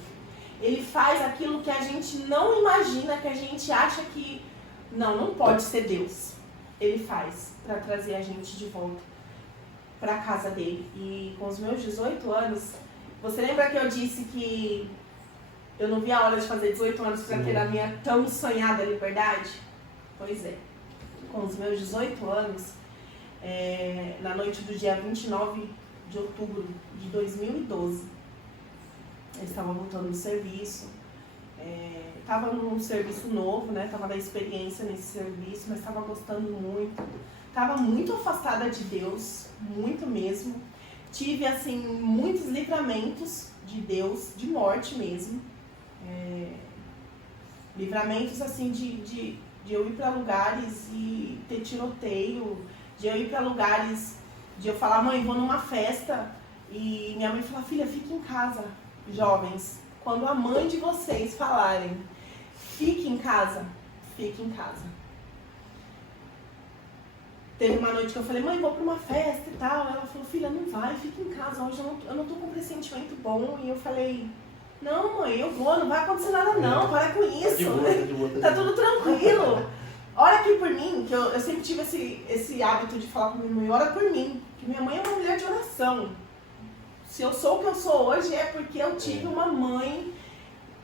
Ele faz aquilo que a gente não imagina, que a gente acha que não pode ser Deus. Ele faz para trazer a gente de volta para a casa dele. E com os meus 18 anos, você lembra que eu disse que eu não vi a hora de fazer 18 anos para ter a minha tão sonhada liberdade? Pois é. Com os meus 18 anos, na noite do dia 29 de outubro de 2012, eu estava voltando do serviço, estava num serviço novo, né? Estava na experiência nesse serviço, mas estava gostando muito. Estava muito afastada de Deus, muito mesmo. Tive, assim, muitos livramentos de Deus, de morte mesmo. Livramentos, assim, de eu ir para lugares e ter tiroteio, de eu ir para lugares, de eu falar, mãe, vou numa festa, e minha mãe fala, filha, fique em casa. Jovens, quando a mãe de vocês falarem, fique em casa, fique em casa. Teve uma noite que eu falei, mãe, vou para uma festa e tal. Ela falou, filha, não vai, fique em casa, hoje eu não tô com um pressentimento bom. E eu falei, não, mãe, eu vou, não vai acontecer nada não, para com isso. Tá tudo tranquilo. Ora aqui por mim, que eu sempre tive esse hábito de falar com minha mãe, ora por mim, que minha mãe é uma mulher de oração. Se eu sou o que eu sou hoje é porque eu tive uma mãe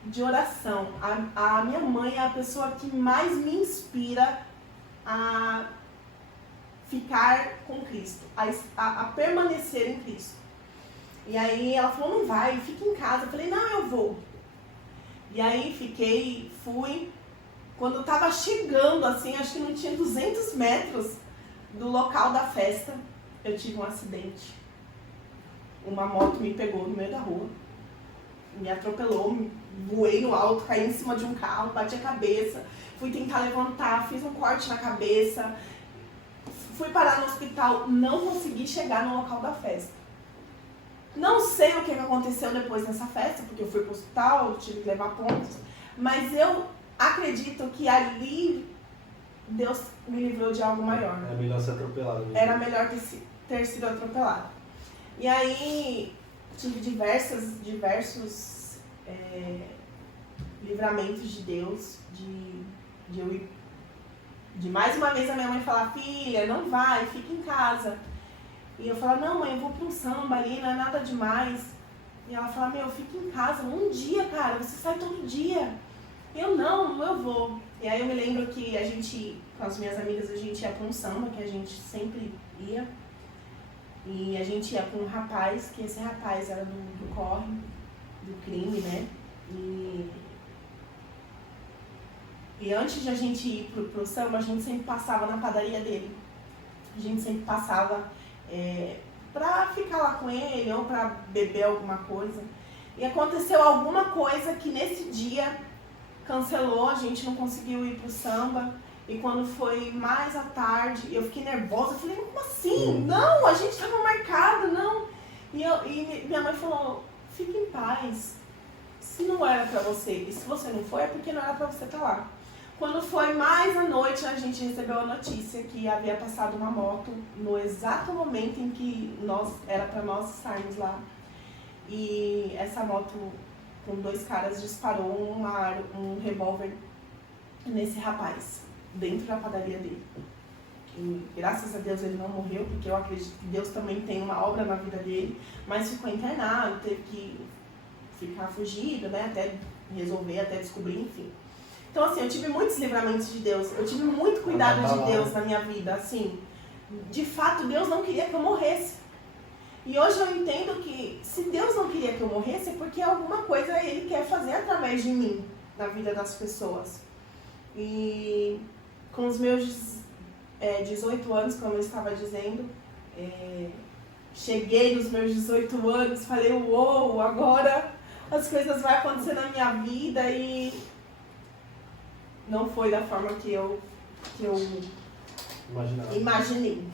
de oração. A minha mãe é a pessoa que mais me inspira a ficar com Cristo, a permanecer em Cristo. E aí ela falou, não vai, fica em casa. Eu falei, não, eu vou. E aí fui. Quando eu tava chegando, assim, acho que não tinha 200 metros do local da festa, eu tive um acidente. Uma moto me pegou no meio da rua, me atropelou, voei no alto, caí em cima de um carro, bati a cabeça, fui tentar levantar, fiz um corte na cabeça, fui parar no hospital, não consegui chegar no local da festa. Não sei o que aconteceu depois dessa festa, porque eu fui pro hospital, tive que levar pontos, mas eu acredito que ali Deus me livrou de algo maior. Era melhor ser atropelado. Era melhor ter sido atropelado. E aí tive diversos livramentos de Deus, de eu ir, de mais uma vez a minha mãe falar, filha, não vai, fica em casa. E eu falar, não mãe, eu vou para um samba ali, não é nada demais. E ela fala, meu, fica em casa, um dia, cara, você sai todo dia. Eu vou. E aí eu me lembro que a gente, com as minhas amigas, a gente ia para um samba, que a gente sempre ia. E a gente ia com um rapaz, que esse rapaz era do corre, do crime, né? E antes de a gente ir pro samba, a gente sempre passava na padaria dele. A gente sempre passava pra ficar lá com ele ou pra beber alguma coisa. E aconteceu alguma coisa que nesse dia cancelou, a gente não conseguiu ir pro samba. E quando foi mais à tarde, eu fiquei nervosa, eu falei, como assim? Não, a gente tava marcado, não. E minha mãe falou, fique em paz. Se não era pra você, e se você não foi, é porque não era pra você estar lá. Quando foi mais à noite, a gente recebeu a notícia que havia passado uma moto no exato momento em que era pra nós estarmos lá. E essa moto, com 2 caras, disparou um revólver nesse rapaz, dentro da padaria dele. E graças a Deus ele não morreu, porque eu acredito que Deus também tem uma obra na vida dele, mas ficou internado, teve que ficar fugido, né, até resolver, até descobrir, enfim. Então assim, eu tive muitos livramentos de Deus, eu tive muito cuidado de Deus na minha vida, assim, de fato Deus não queria que eu morresse. E hoje eu entendo que se Deus não queria que eu morresse, é porque alguma coisa Ele quer fazer através de mim, na vida das pessoas. E com os meus 18 anos, como eu estava dizendo, cheguei nos meus 18 anos, falei, uou, agora as coisas vão acontecer na minha vida, e não foi da forma que eu imaginei.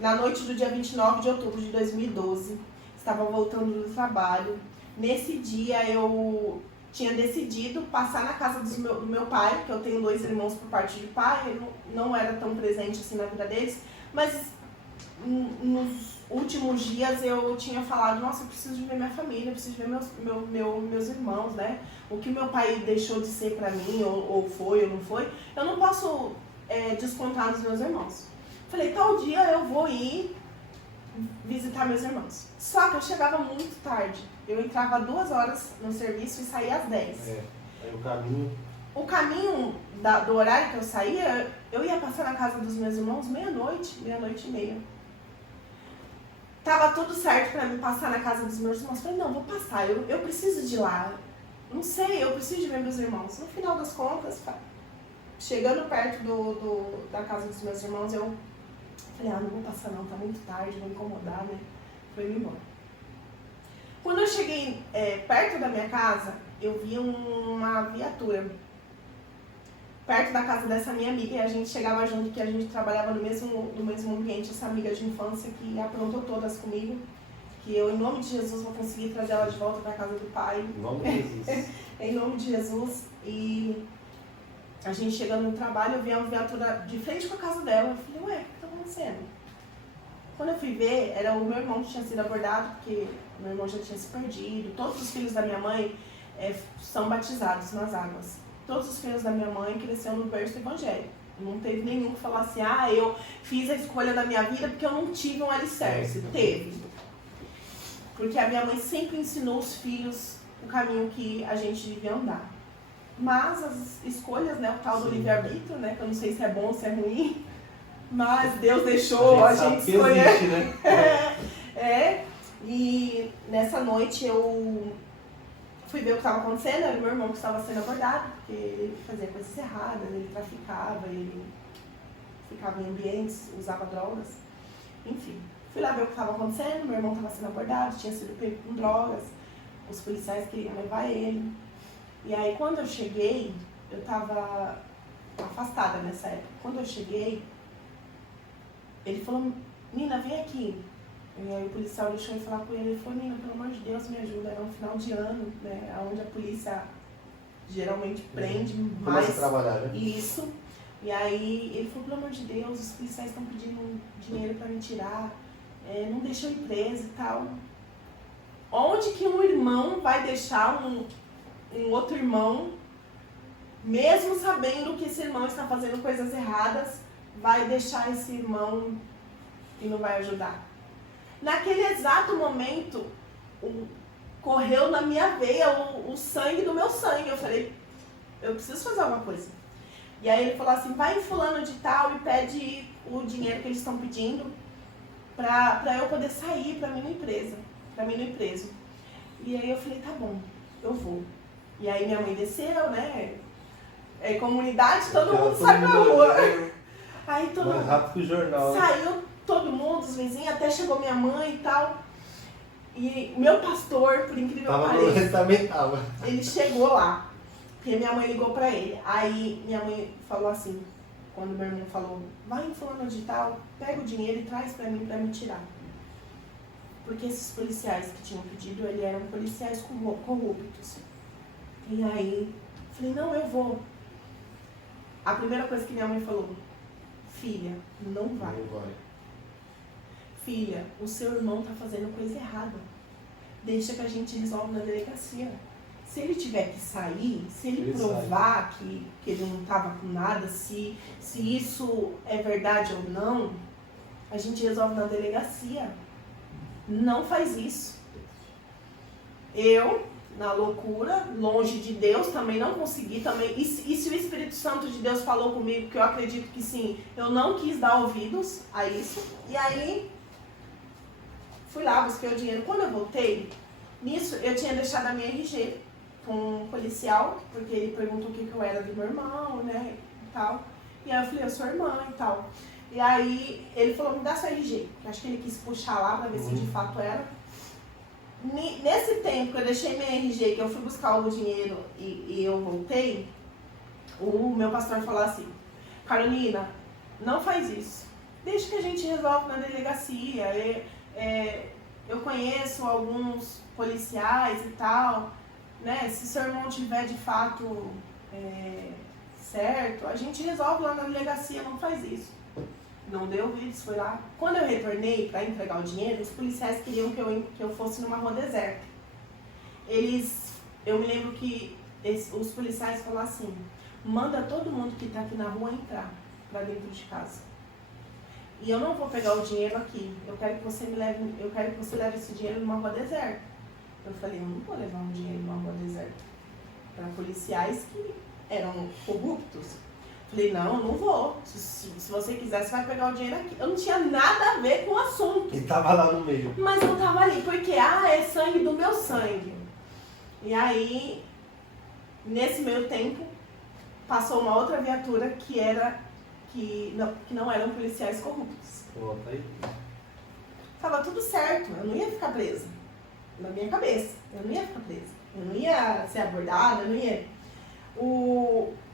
Na noite do dia 29 de outubro de 2012, estava voltando do trabalho. Nesse dia eu tinha decidido passar na casa do meu pai, que eu tenho 2 irmãos por parte de pai, eu não era tão presente assim na vida deles, mas nos últimos dias eu tinha falado, nossa, eu preciso de ver minha família, eu preciso de ver meus irmãos, né? O que meu pai deixou de ser pra mim, ou foi ou não foi, eu não posso descontar nos meus irmãos. Falei, tal dia eu vou ir visitar meus irmãos. Só que eu chegava muito tarde. Eu entrava 2 horas no serviço e saía às 10. Aí o caminho do horário que eu saía, eu ia passar na casa dos meus irmãos meia-noite e meia. Tava tudo certo pra mim passar na casa dos meus irmãos. Falei, não, vou passar, eu preciso de ir lá. Não sei, eu preciso de ver meus irmãos. No final das contas, chegando perto da casa dos meus irmãos, eu falei, não vou passar não, tá muito tarde, vou incomodar, né? Foi embora. Quando eu cheguei perto da minha casa, eu vi uma viatura perto da casa dessa minha amiga, e a gente chegava junto, que a gente trabalhava no mesmo ambiente, essa amiga de infância que aprontou todas comigo, que eu, em nome de Jesus, vou conseguir trazer ela de volta para casa do pai. Em nome de Jesus. Em nome de Jesus. E a gente chegando no trabalho, eu vi uma viatura de frente com a casa dela. Eu falei, ué, o que tá acontecendo? Quando eu fui ver, era o meu irmão que tinha sido abordado, porque meu irmão já tinha se perdido. Todos os filhos da minha mãe são batizados nas águas. Todos os filhos da minha mãe cresceram no berço evangélico. Não teve nenhum que falasse, eu fiz a escolha da minha vida porque eu não tive um alicerce. Teve. Porque a minha mãe sempre ensinou os filhos o caminho que a gente devia andar. Mas as escolhas, né, o tal do livre-arbítrio, né, que eu não sei se é bom ou se é ruim, mas Deus deixou a gente escolher. Existe, né? E nessa noite eu fui ver o que estava acontecendo, era o meu irmão que estava sendo abordado, porque ele fazia coisas erradas, ele traficava, ele ficava em ambientes, usava drogas, enfim. Fui lá ver o que estava acontecendo, meu irmão estava sendo abordado, tinha sido pego com drogas, os policiais queriam levar ele. E aí quando eu cheguei, eu estava afastada nessa época, quando eu cheguei, ele falou, Nina, vem aqui. E aí o policial deixou eu falar com ele, ele falou, Nina, pelo amor de Deus, me ajuda, era um final de ano, né, onde a polícia geralmente prende mais. Começa a trabalhar, né? Isso. E aí ele falou, pelo amor de Deus, os policiais estão pedindo dinheiro para me tirar, não deixa eu ir preso e tal. Onde que um irmão vai deixar um outro irmão, mesmo sabendo que esse irmão está fazendo coisas erradas, vai deixar esse irmão e não vai ajudar? Naquele exato momento, correu na minha veia o sangue do meu sangue. Eu falei, eu preciso fazer alguma coisa. E aí ele falou assim, vai em fulano de tal e pede o dinheiro que eles estão pedindo pra eu poder sair pra mim no empresa. E aí eu falei, tá bom, eu vou. E aí minha mãe desceu, né? Comunidade, todo mundo sai pra rua. Aí todo mundo rápido que o jornal. Saiu todo mundo, os vizinhos, até chegou minha mãe e tal. E meu pastor, por incrível que pareça, ele chegou lá. Porque minha mãe ligou pra ele. Aí minha mãe falou assim, quando meu irmão falou, vai em fulano de tal, pega o dinheiro e traz pra mim tirar. Porque esses policiais que tinham pedido, eles eram policiais corruptos. E aí, falei, não, eu vou. A primeira coisa que minha mãe falou, filha, não vai. Não vai. Filha, o seu irmão tá fazendo coisa errada. Deixa que a gente resolve na delegacia. Se ele tiver que sair, se ele provar que ele não tava com nada, se isso é verdade ou não, a gente resolve na delegacia. Não faz isso. Eu, na loucura, longe de Deus, também não consegui. Também. E se o Espírito Santo de Deus falou comigo, que eu acredito que sim, eu não quis dar ouvidos a isso. E aí, fui lá, busquei o dinheiro. Quando eu voltei, nisso, eu tinha deixado a minha RG com um policial, porque ele perguntou o que eu era do meu irmão, né, e tal. E aí eu falei, eu sou irmã e tal. E aí ele falou, me dá sua RG. Acho que ele quis puxar lá pra ver se de fato era. Nesse tempo que eu deixei minha RG, que eu fui buscar o dinheiro e eu voltei, o meu pastor falou assim, Carolina, não faz isso. Deixa que a gente resolve na delegacia. Eu conheço alguns policiais e tal. né? Se seu irmão tiver de fato certo, a gente resolve lá na delegacia, não faz isso. Não deu vídeos, foi lá. Quando eu retornei para entregar o dinheiro, os policiais queriam que eu fosse numa rua deserta. Eu me lembro que os policiais falaram assim, manda todo mundo que está aqui na rua entrar para dentro de casa. E eu não vou pegar o dinheiro aqui. Eu quero que você leve esse dinheiro numa rua deserta. Eu falei, eu não vou levar um dinheiro numa rua deserta para policiais que eram corruptos. Falei, não, eu não vou. Se você quiser, você vai pegar o dinheiro aqui. Eu não tinha nada a ver com o assunto. Ele tava lá no meio. Mas eu tava ali, porque, é sangue do meu sangue. E aí, nesse meio tempo, passou uma outra viatura que não eram policiais corruptos. Pô, tá aí. Tava tudo certo, eu não ia ficar presa. Na minha cabeça, eu não ia ficar presa. Eu não ia ser abordada, eu não ia...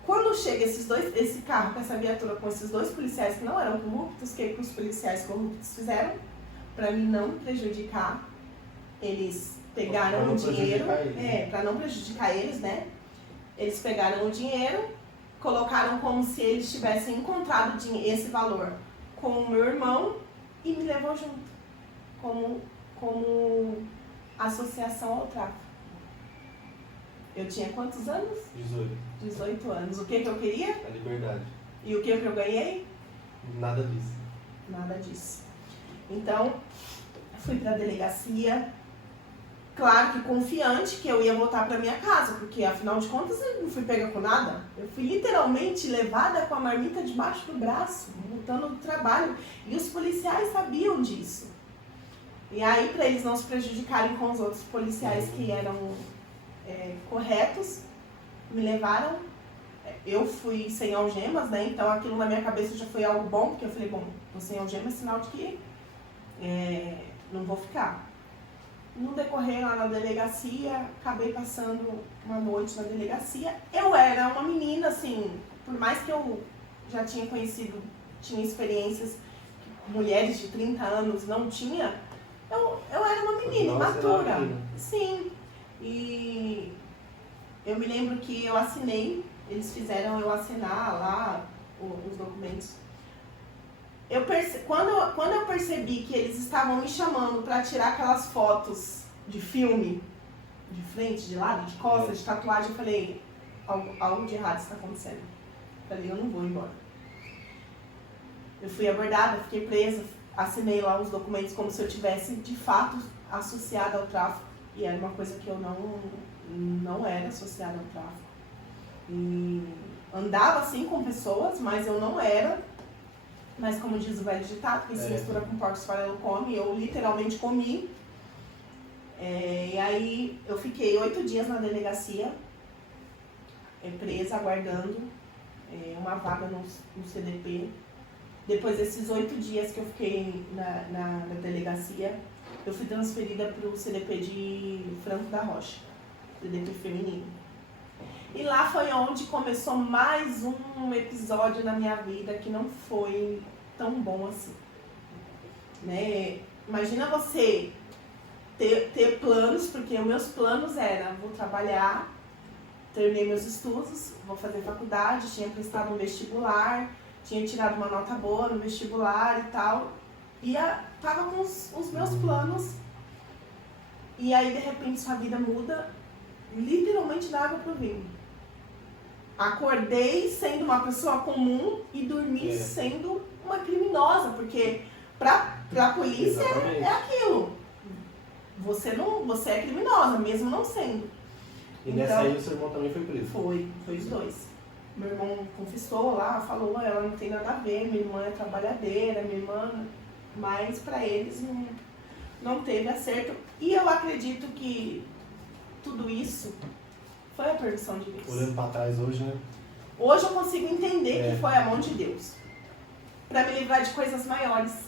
Quando chega esse carro com essa viatura com esses dois policiais que não eram corruptos, o que os policiais corruptos fizeram? Para mim não prejudicar, eles pegaram o dinheiro, para não prejudicar eles, né? Eles pegaram o dinheiro, colocaram como se eles tivessem encontrado esse valor com o meu irmão e me levou junto, como associação ao tráfico. Eu tinha quantos anos? 18 anos. O que eu queria? A liberdade. E o que eu ganhei? Nada disso. Nada disso. Então, fui pra delegacia, claro que confiante que eu ia voltar pra minha casa, porque afinal de contas eu não fui pega com nada. Eu fui literalmente levada com a marmita debaixo do braço, voltando do trabalho. E os policiais sabiam disso. E aí, pra eles não se prejudicarem com os outros policiais que eram corretos, me levaram. Eu fui sem algemas, né? Então aquilo na minha cabeça já foi algo bom, porque eu falei, bom, tô sem algemas, sinal de que não vou ficar. No decorrer lá na delegacia, acabei passando uma noite na delegacia. Eu era uma menina, assim, por mais que eu já tinha experiências que mulheres de 30 anos não tinha, eu era uma menina imatura. Sim. E eu me lembro que eu assinei, eles fizeram eu assinar lá os documentos. Quando eu percebi que eles estavam me chamando para tirar aquelas fotos de filme, de frente, de lado, de costas, de tatuagem, eu falei, algo de errado está acontecendo. Eu falei, eu não vou embora. Eu fui abordada, fiquei presa, assinei lá os documentos como se eu tivesse de fato associada ao tráfico. E era uma coisa que eu não era associada ao tráfico. E andava assim com pessoas, mas eu não era. Mas como diz o velho ditado, quem se mistura com porcos farelo come, eu literalmente comi. E aí eu fiquei 8 dias na delegacia, presa, aguardando uma vaga no CDP. Depois desses 8 dias que eu fiquei na delegacia, eu fui transferida para o CDP de Franco da Rocha, CDP feminino. E lá foi onde começou mais um episódio na minha vida que não foi tão bom assim. Né? Imagina você ter planos, porque os meus planos eram, vou trabalhar, terminei meus estudos, vou fazer faculdade, tinha prestado um vestibular, tinha tirado uma nota boa no vestibular e tal. E tava com os meus planos. E aí, de repente, sua vida muda, literalmente da água pro vinho. Acordei sendo uma pessoa comum e dormi sendo uma criminosa, porque pra polícia é aquilo. Você é criminosa, mesmo não sendo. E nessa aí o seu irmão também foi preso? Foi os dois. Meu irmão confessou lá, falou, ela não tem nada a ver, minha irmã é trabalhadeira, minha irmã... Mas para eles não teve acerto. E eu acredito que tudo isso foi a permissão de Deus. Olhando para trás hoje, né? Hoje eu consigo entender que foi a mão de Deus. Para me livrar de coisas maiores.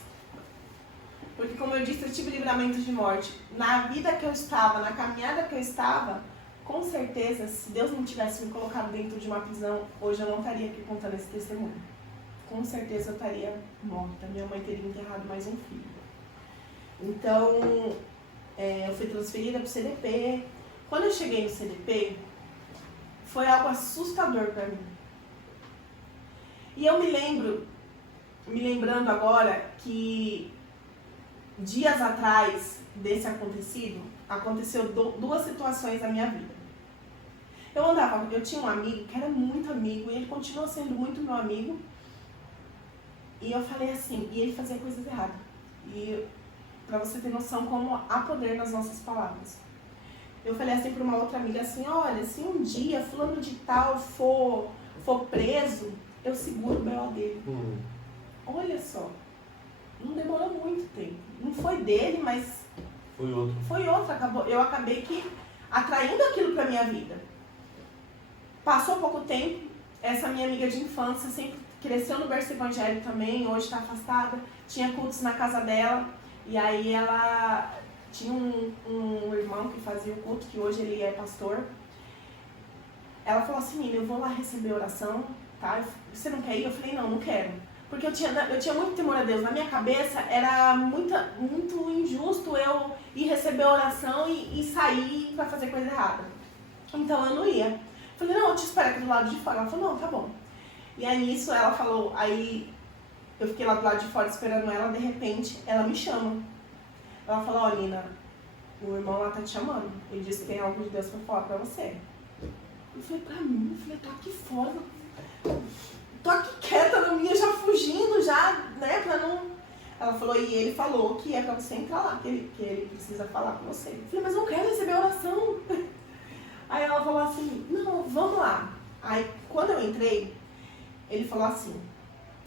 Porque como eu disse, eu tive livramento de morte. Na vida que eu estava, na caminhada que eu estava, com certeza, se Deus não tivesse me colocado dentro de uma prisão, hoje eu não estaria aqui contando esse testemunho. Com certeza eu estaria morta. Minha mãe teria enterrado mais um filho. Então, eu fui transferida para o CDP. Quando eu cheguei no CDP, foi algo assustador para mim. E eu me lembrando agora que dias atrás desse acontecido, aconteceu duas situações na minha vida. Eu tinha um amigo que era muito amigo, e ele continua sendo muito meu amigo. E eu falei assim, e ele fazia coisas erradas. E pra você ter noção como há poder nas nossas palavras. Eu falei assim pra uma outra amiga assim, olha, se um dia fulano de tal for preso, eu seguro o B.O. dele. Olha só, não demorou muito tempo. Não foi dele, mas foi outro. Eu acabei que atraindo aquilo pra minha vida. Passou pouco tempo, essa minha amiga de infância sempre cresceu no berço evangélico também, hoje está afastada, tinha cultos na casa dela, e aí ela tinha um irmão que fazia o culto, que hoje ele é pastor. Ela falou assim, Nina, eu vou lá receber oração, tá? Você não quer ir? Eu falei, não quero. Porque eu tinha muito temor a Deus. Na minha cabeça era muito injusto eu ir receber oração e sair para fazer coisa errada. Então eu não ia. Falei, não, eu te espero aqui do lado de fora. Ela falou, não, tá bom. E aí nisso ela falou, aí eu fiquei lá do lado de fora esperando ela, de repente ela me chama. Ela falou, ó, Nina, o irmão lá tá te chamando. Ele disse que tem algo de Deus pra falar pra você. Eu falei, pra mim? Eu falei, tô aqui fora. Tô aqui quieta na minha, já fugindo, já, né, pra não... Ela falou, e ele falou que é pra você entrar lá, que ele precisa falar com você. Eu falei, mas eu quero receber oração. Aí ela falou assim, não, vamos lá. Aí, quando eu entrei, ele falou assim,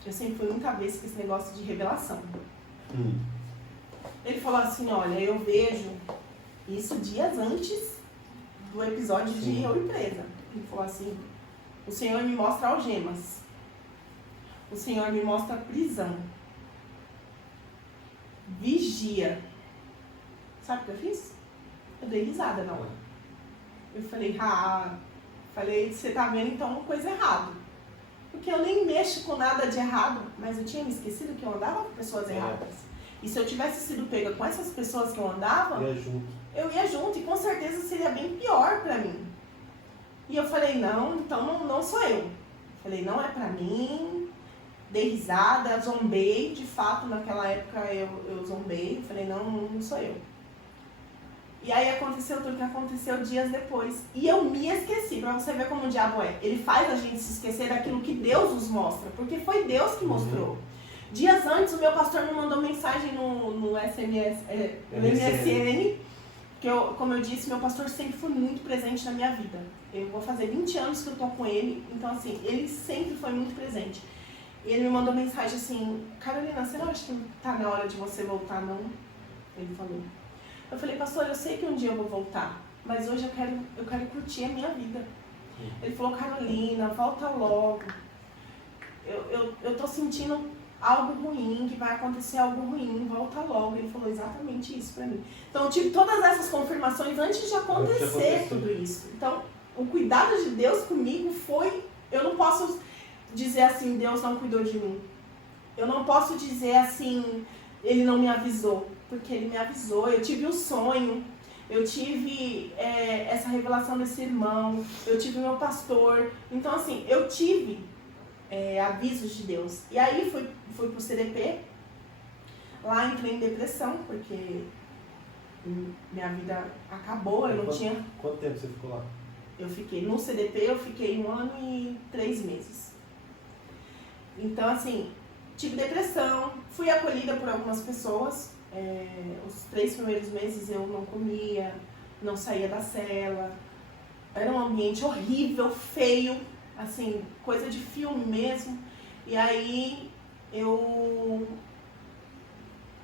eu sempre fui muito avessa com esse negócio de revelação. Ele falou assim, olha, eu vejo isso dias antes do episódio de Eu e Presa. Ele falou assim, o Senhor me mostra algemas. O Senhor me mostra prisão. Vigia. Sabe o que eu fiz? Eu dei risada na hora. Eu falei, você tá vendo então uma coisa errada. Porque eu nem mexo com nada de errado, mas eu tinha me esquecido que eu andava com pessoas erradas. E se eu tivesse sido pega com essas pessoas que eu andava, eu ia junto, e com certeza seria bem pior pra mim. E eu falei, não, então não sou eu. Falei, não é pra mim. Dei risada, zombei, de fato, naquela época eu zombei. Falei, não sou eu. E aí aconteceu tudo que aconteceu dias depois. E eu me esqueci, pra você ver como o diabo é. Ele faz a gente se esquecer daquilo que Deus nos mostra, porque foi Deus que mostrou. Dias antes, o meu pastor me mandou mensagem no SMS, no MSN, que como eu disse, meu pastor sempre foi muito presente na minha vida. Eu vou fazer 20 anos que eu tô com ele, então assim, ele sempre foi muito presente. E ele me mandou mensagem assim, Carolina, você não acha que tá na hora de você voltar, não? Ele falou. Eu falei, pastor, eu sei que um dia eu vou voltar, mas hoje eu quero curtir a minha vida. Ele falou, Carolina, volta logo. Eu tô sentindo algo ruim, que vai acontecer algo ruim, volta logo. Ele falou exatamente isso pra mim. Então eu tive todas essas confirmações antes de acontecer tudo isso. Então, o cuidado de Deus comigo foi... Eu não posso dizer assim, Deus não cuidou de mim. Eu não posso dizer assim, Ele não me avisou. Porque Ele me avisou, eu tive o sonho, eu tive essa revelação desse irmão, eu tive meu pastor. Então assim, eu tive avisos de Deus. E aí fui pro CDP, lá entrei em depressão, porque minha vida acabou, eu não tinha... Quanto tempo você ficou lá? Eu fiquei no CDP, eu fiquei 1 ano e 3 meses. Então assim, tive depressão, fui acolhida por algumas pessoas. Os 3 primeiros meses eu não comia, não saía da cela, era um ambiente horrível, feio, assim, coisa de filme mesmo. E aí eu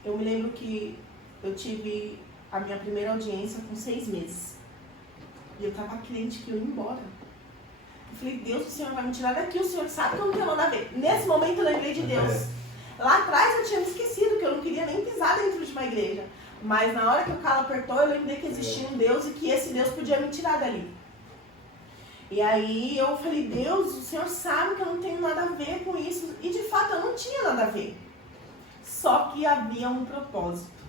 me lembro que eu tive a minha primeira audiência com 6 meses. E eu tava crente que eu ia embora. Eu falei, Deus, o Senhor vai me tirar daqui, o Senhor sabe que eu não tenho nada a ver. Nesse momento eu lembrei de Deus. Lá atrás eu tinha me esquecido que eu não queria nem pisar dentro de uma igreja. Mas na hora que o calo apertou, eu lembrei que existia um Deus e que esse Deus podia me tirar dali. E aí eu falei, Deus, o Senhor sabe que eu não tenho nada a ver com isso. E de fato eu não tinha nada a ver. Só que havia um propósito.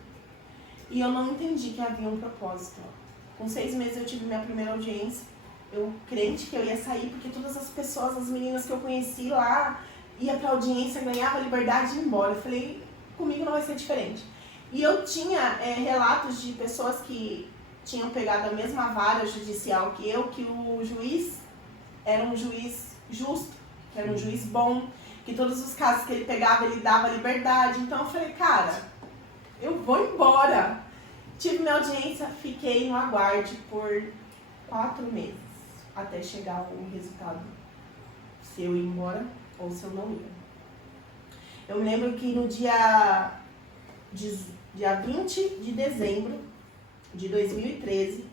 E eu não entendi que havia um propósito. Com 6 meses eu tive minha primeira audiência. Eu crente que eu ia sair, porque todas as pessoas, as meninas que eu conheci lá, ia pra audiência, ganhava liberdade de ir embora. Eu falei, comigo não vai ser diferente. E eu tinha relatos de pessoas que tinham pegado a mesma vara judicial que eu, que o juiz era um juiz justo, que era um juiz bom, que todos os casos que ele pegava, ele dava liberdade. Então eu falei, cara, eu vou embora. Tive minha audiência, fiquei no aguarde por 4 meses, até chegar o resultado, se eu ia embora ou se eu não ia. Eu me lembro que no dia 20 de dezembro de 2013,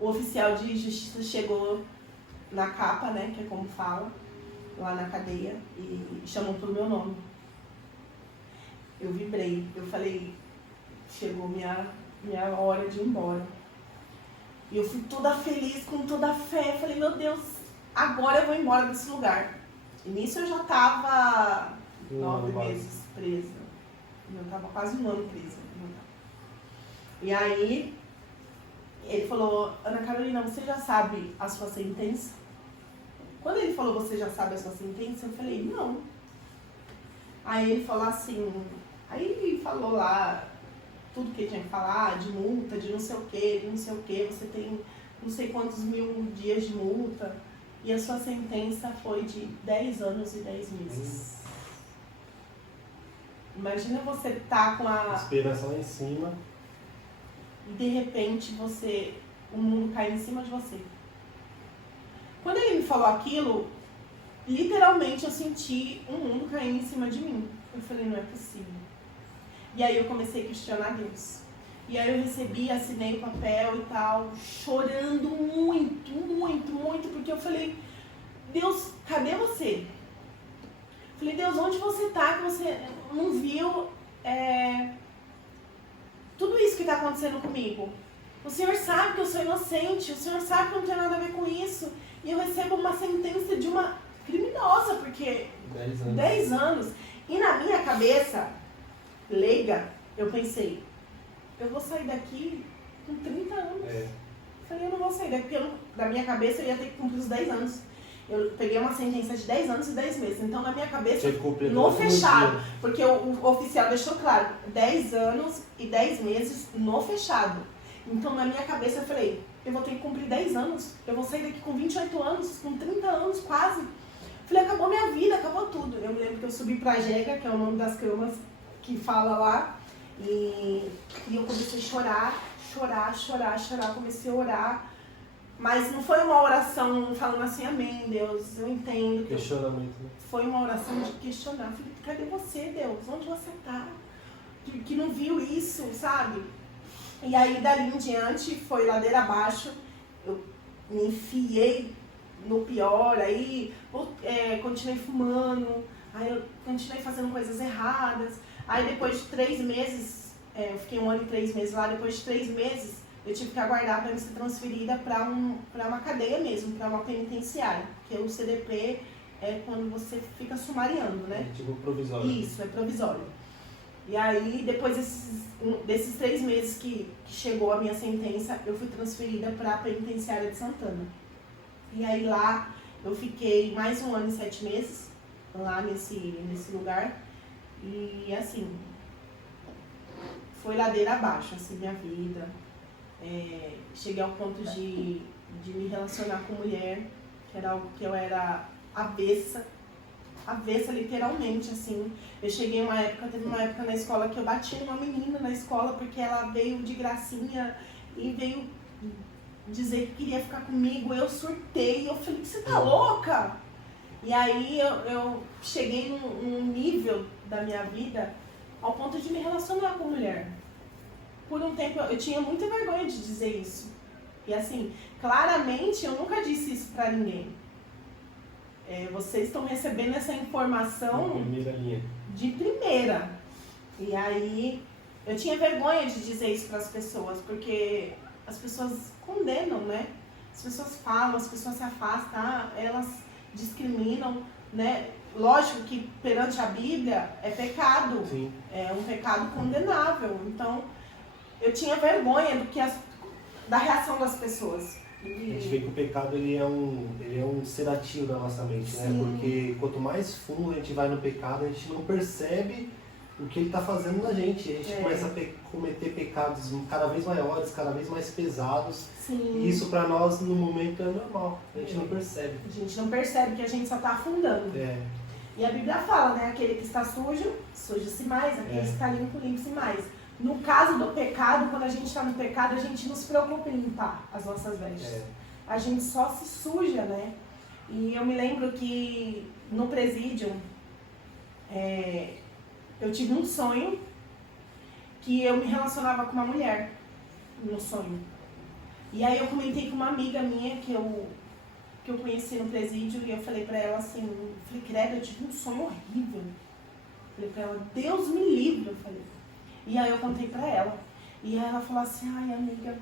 o oficial de justiça chegou na capa, né, que é como fala, lá na cadeia, e chamou pelo meu nome. Eu vibrei, eu falei, chegou minha hora de ir embora. E eu fui toda feliz, com toda a fé, falei, meu Deus, agora eu vou embora desse lugar. E nisso eu já estava 9 meses presa. Eu estava quase 1 ano presa. E aí, ele falou, Ana Carolina, você já sabe a sua sentença? Quando ele falou, você já sabe a sua sentença? Eu falei, não. Aí ele falou assim, aí ele falou lá tudo que ele tinha que falar, de multa, de não sei o que, você tem não sei quantos mil dias de multa, e a sua sentença foi de 10 anos e 10 meses. Imagina você tá com a esperança lá em cima e de repente o mundo cai em cima de você. Quando ele me falou aquilo, literalmente eu senti o mundo caindo em cima de mim. Eu falei, não é possível. E aí eu comecei a questionar Deus. E aí eu recebi, assinei o papel e tal, chorando muito, muito, muito, porque eu falei, Deus, cadê você? Falei, Deus, onde você tá que você não viu tudo isso que está acontecendo comigo? O Senhor sabe que eu sou inocente, o Senhor sabe que eu não tenho nada a ver com isso. E eu recebo uma sentença de uma criminosa, porque 10 anos. E na minha cabeça, leiga, eu pensei, eu vou sair daqui com 30 anos. Falei, eu não vou sair daqui, porque na minha cabeça eu ia ter que cumprir os 10 anos. Eu peguei uma sentença de 10 anos e 10 meses. Então, na minha cabeça, no fechado, porque o oficial deixou claro, 10 anos e 10 meses no fechado. Então, na minha cabeça, eu falei, eu vou ter que cumprir 10 anos, eu vou sair daqui com 28 anos, com 30 anos quase. Falei, acabou minha vida, acabou tudo. Eu me lembro que eu subi pra Jega, que é o nome das camas que fala lá, e eu comecei a chorar, comecei a orar. Mas não foi uma oração falando assim, amém, Deus, eu entendo. Questionamento, né? Foi uma oração de questionar. Falei, cadê você, Deus? Onde você tá? Que não viu isso, sabe? E aí, dali em diante, foi ladeira abaixo. Eu me enfiei no pior, aí continuei fumando, aí eu continuei fazendo coisas erradas. Aí, depois de 3 meses, eu fiquei 1 ano e 3 meses lá, depois de 3 meses, eu tive que aguardar para ser transferida para uma cadeia mesmo, para uma penitenciária. Porque o CDP é quando você fica sumariando, né? É tipo provisório. Isso, é provisório. E aí, depois desses 3 meses que chegou a minha sentença, eu fui transferida para a penitenciária de Santana. E aí lá eu fiquei mais 1 ano e 7 meses, lá nesse lugar. E assim, foi ladeira abaixo, assim, minha vida. Cheguei ao ponto de me relacionar com mulher, que era algo que eu era avessa literalmente, assim. Teve uma época na escola que eu bati numa menina na escola porque ela veio de gracinha e veio dizer que queria ficar comigo. Eu surtei, eu falei, você tá louca? E aí eu cheguei num nível da minha vida ao ponto de me relacionar com mulher. Por um tempo eu tinha muita vergonha de dizer isso. E assim, claramente eu nunca disse isso pra ninguém. Vocês estão recebendo essa informação de primeira. E aí eu tinha vergonha de dizer isso para as pessoas, porque as pessoas condenam, né? As pessoas falam, as pessoas se afastam, elas discriminam, né? Lógico que perante a Bíblia é pecado. Sim. É um pecado condenável. Então, eu tinha vergonha do que da reação das pessoas. A gente vê que o pecado ele é um sedativo da nossa mente, né? Sim. Porque quanto mais fundo a gente vai no pecado, a gente não percebe o que ele está fazendo na gente. A gente começa a cometer pecados cada vez maiores, cada vez mais pesados. Sim. E isso para nós no momento é normal. A gente não percebe. A gente não percebe que a gente só está afundando. E a Bíblia fala, né? Aquele que está sujo, suja-se mais. Aquele que está limpo, limpe-se mais. No caso do pecado, quando a gente está no pecado, a gente não se preocupa em limpar as nossas vestes. A gente só se suja, né? E eu me lembro que no presídio, eu tive um sonho que eu me relacionava com uma mulher no sonho. E aí eu comentei com uma amiga minha que eu conheci no presídio e eu falei pra ela assim, credo, eu tive um sonho horrível. Falei pra ela, Deus me livre, eu falei. E aí eu contei pra ela. E aí ela falou assim, ai amiga,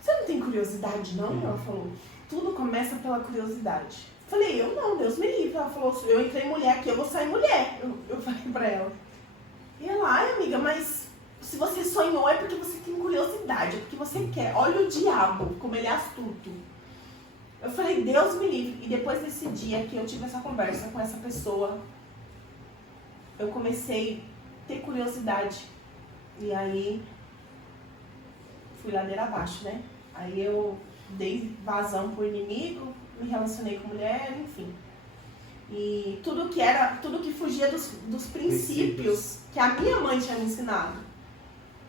você não tem curiosidade não? Ela falou, tudo começa pela curiosidade. Falei, eu não, Deus me livre. Ela falou, eu entrei mulher aqui, eu vou sair mulher. Eu falei pra ela. E ela, ai amiga, mas se você sonhou é porque você tem curiosidade, é porque você quer. Olha o diabo, como ele é astuto. Eu falei, Deus me livre. E depois desse dia que eu tive essa conversa com essa pessoa, eu comecei a ter curiosidade. E aí, fui ladeira abaixo, né? Aí eu dei vazão pro inimigo, me relacionei com mulher, enfim. E tudo que fugia dos princípios que a minha mãe tinha me ensinado.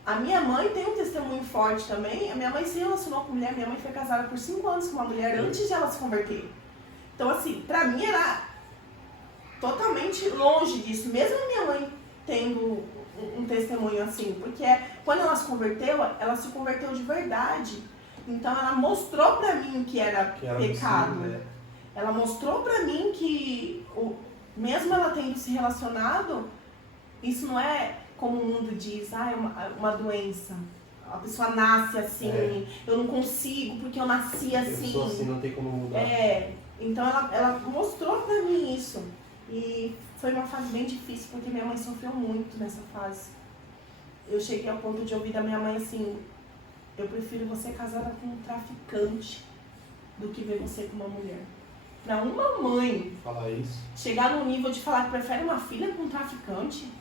A minha mãe tem um testemunho forte também. A minha mãe se relacionou com mulher, minha mãe foi casada por 5 anos com uma mulher antes de ela se converter. Então, assim, pra mim era totalmente longe disso. Mesmo a minha mãe tendo um testemunho assim, porque quando ela se converteu de verdade. Então, ela mostrou pra mim que era pecado. Possível, né? Ela mostrou pra mim que, mesmo ela tendo se relacionado, isso não é como o mundo diz, é uma doença. A pessoa nasce assim, eu não consigo porque eu nasci assim. Eu sou assim, não tem como mudar. Então ela mostrou pra mim isso. E foi uma fase bem difícil, porque minha mãe sofreu muito nessa fase. Eu cheguei ao ponto de ouvir da minha mãe assim, eu prefiro você casada com um traficante do que ver você com uma mulher. Pra uma mãe falar isso, chegar no nível de falar que prefere uma filha com um traficante,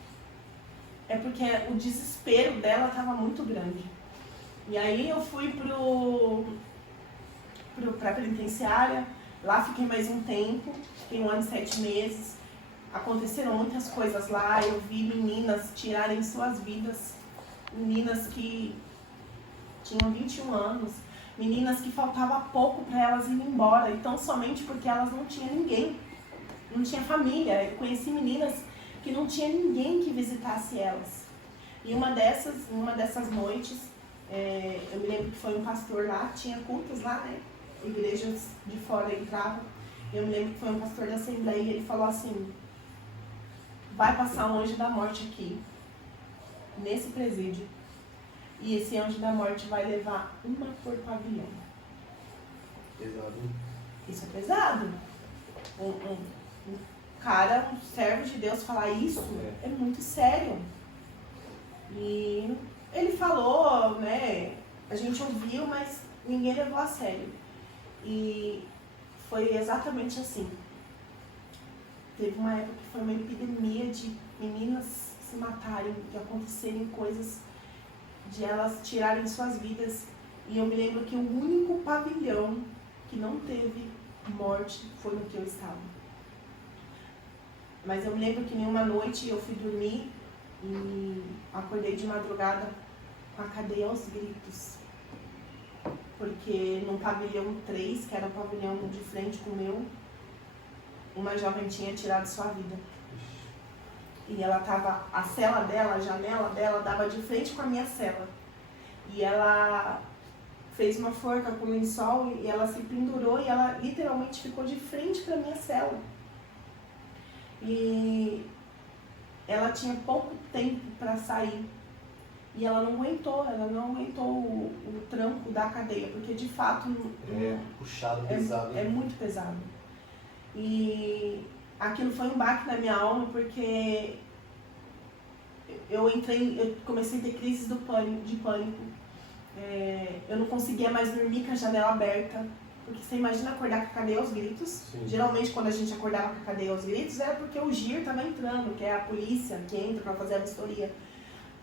é porque o desespero dela estava muito grande. E aí eu fui pra penitenciária, lá fiquei mais um tempo, fiquei 1 ano e 7 meses. Aconteceram muitas coisas lá, eu vi meninas tirarem suas vidas, meninas que tinham 21 anos, meninas que faltava pouco para elas irem embora, então somente porque elas não tinham ninguém, não tinha família. Eu conheci meninas que não tinha ninguém que visitasse elas. E uma dessas noites, eu me lembro que foi um pastor lá, tinha cultos lá, né? Igrejas de fora entravam. Eu me lembro que foi um pastor da Assembleia e ele falou assim, vai passar um anjo da morte aqui, nesse presídio. E esse anjo da morte vai levar uma por pavilhão. Pesado. Isso é pesado. Um cara, um servo de Deus, falar isso é muito sério. E ele falou, né? A gente ouviu, mas ninguém levou a sério. E foi exatamente assim. Teve uma época que foi uma epidemia de meninas se matarem, de acontecerem coisas, de elas tirarem suas vidas. E eu me lembro que o único pavilhão que não teve morte foi no que eu estava. Mas eu me lembro que em uma noite eu fui dormir e acordei de madrugada com a cadeia aos gritos. Porque no pavilhão 3, que era o pavilhão de frente com o meu, uma jovem tinha tirado sua vida. E ela tava, a cela dela, a janela dela, dava de frente com a minha cela. E ela fez uma forca com lençol e ela se pendurou e ela literalmente ficou de frente para a minha cela. E ela tinha pouco tempo para sair. E ela não aguentou o tranco da cadeia, porque de fato puxado, pesado. É muito pesado. E aquilo foi um baque na minha alma, porque eu comecei a ter crises de pânico. eu não conseguia mais dormir com a janela aberta. Porque você imagina acordar com a cadeia aos gritos. Sim. Geralmente quando a gente acordava com a cadeia aos gritos era porque o GIR estava entrando, que é a polícia que entra para fazer a vistoria.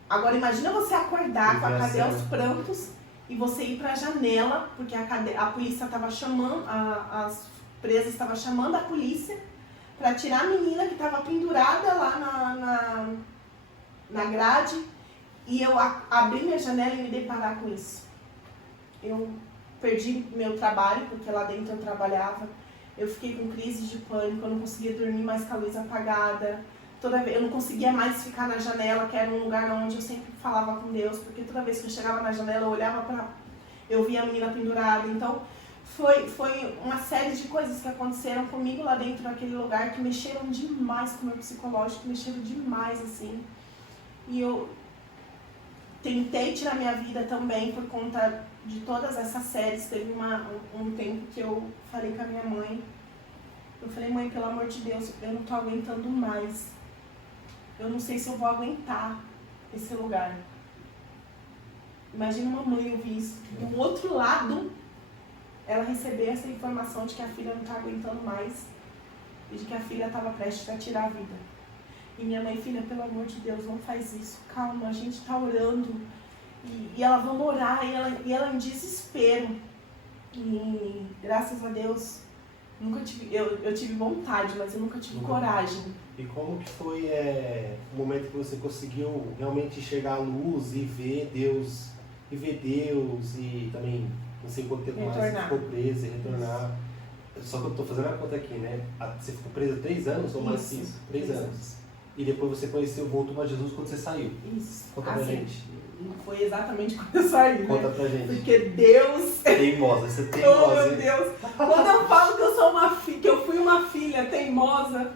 Agora imagina você acordar com a cadeia aos prantos e você ir para a janela, porque a polícia estava chamando, as presas estavam chamando a polícia para tirar a menina que estava pendurada lá na grade, e eu abri minha janela e me deparar com isso. Eu perdi meu trabalho, porque lá dentro eu trabalhava. Eu fiquei com crise de pânico, eu não conseguia dormir mais com a luz apagada. Toda vez, eu não conseguia mais ficar na janela, que era um lugar onde eu sempre falava com Deus, porque toda vez que eu chegava na janela eu olhava eu via a menina pendurada. Então foi uma série de coisas que aconteceram comigo lá dentro daquele lugar, que mexeram demais com o meu psicológico, mexeram demais, assim. E eu tentei tirar minha vida também por conta de todas essas séries. Teve um tempo que eu falei com a minha mãe, eu falei, mãe, pelo amor de Deus, eu não tô aguentando mais. Eu não sei se eu vou aguentar esse lugar. Imagina uma mãe ouvir isso. Do outro lado, ela receber essa informação de que a filha não tá aguentando mais e de que a filha estava prestes a tirar a vida. E minha mãe, filha, pelo amor de Deus, não faz isso. Calma, a gente tá orando. E ela, vamos orar. E ela em desespero. E graças a Deus, nunca tive, eu tive vontade, mas eu nunca tive coragem. E como que foi o momento que você conseguiu realmente enxergar a luz e ver Deus, e também, não sei quanto tempo mais você ficou presa e retornar. Só que eu estou fazendo a conta aqui, né? Você ficou presa 3 anos ou mais que isso? 3 anos. E depois você conheceu, voltou a Jesus quando você saiu. Isso. Conta pra gente. Não foi exatamente quando eu saí, Conta né? pra gente. Porque Deus... Teimosa, você é teimosa. Oh, meu Deus! Quando eu falo que eu sou que eu fui uma filha teimosa,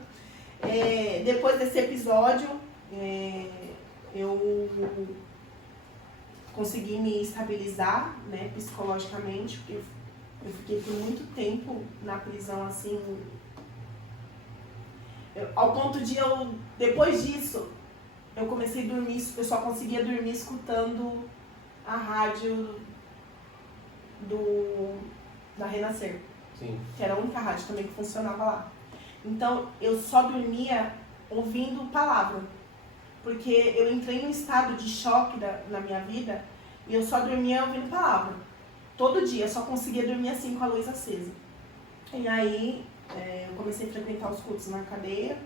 depois desse episódio, eu consegui me estabilizar, né, psicologicamente, porque eu fiquei por muito tempo na prisão, assim, ao ponto de depois disso, eu comecei a dormir, eu só conseguia dormir escutando a rádio da Renascer. Sim. Que era a única rádio também que funcionava lá. Então, eu só dormia ouvindo palavra. Porque eu entrei num estado de choque na minha vida e eu só dormia ouvindo palavra. Todo dia, eu só conseguia dormir assim, com a luz acesa. E aí, eu comecei a frequentar os cultos na cadeia.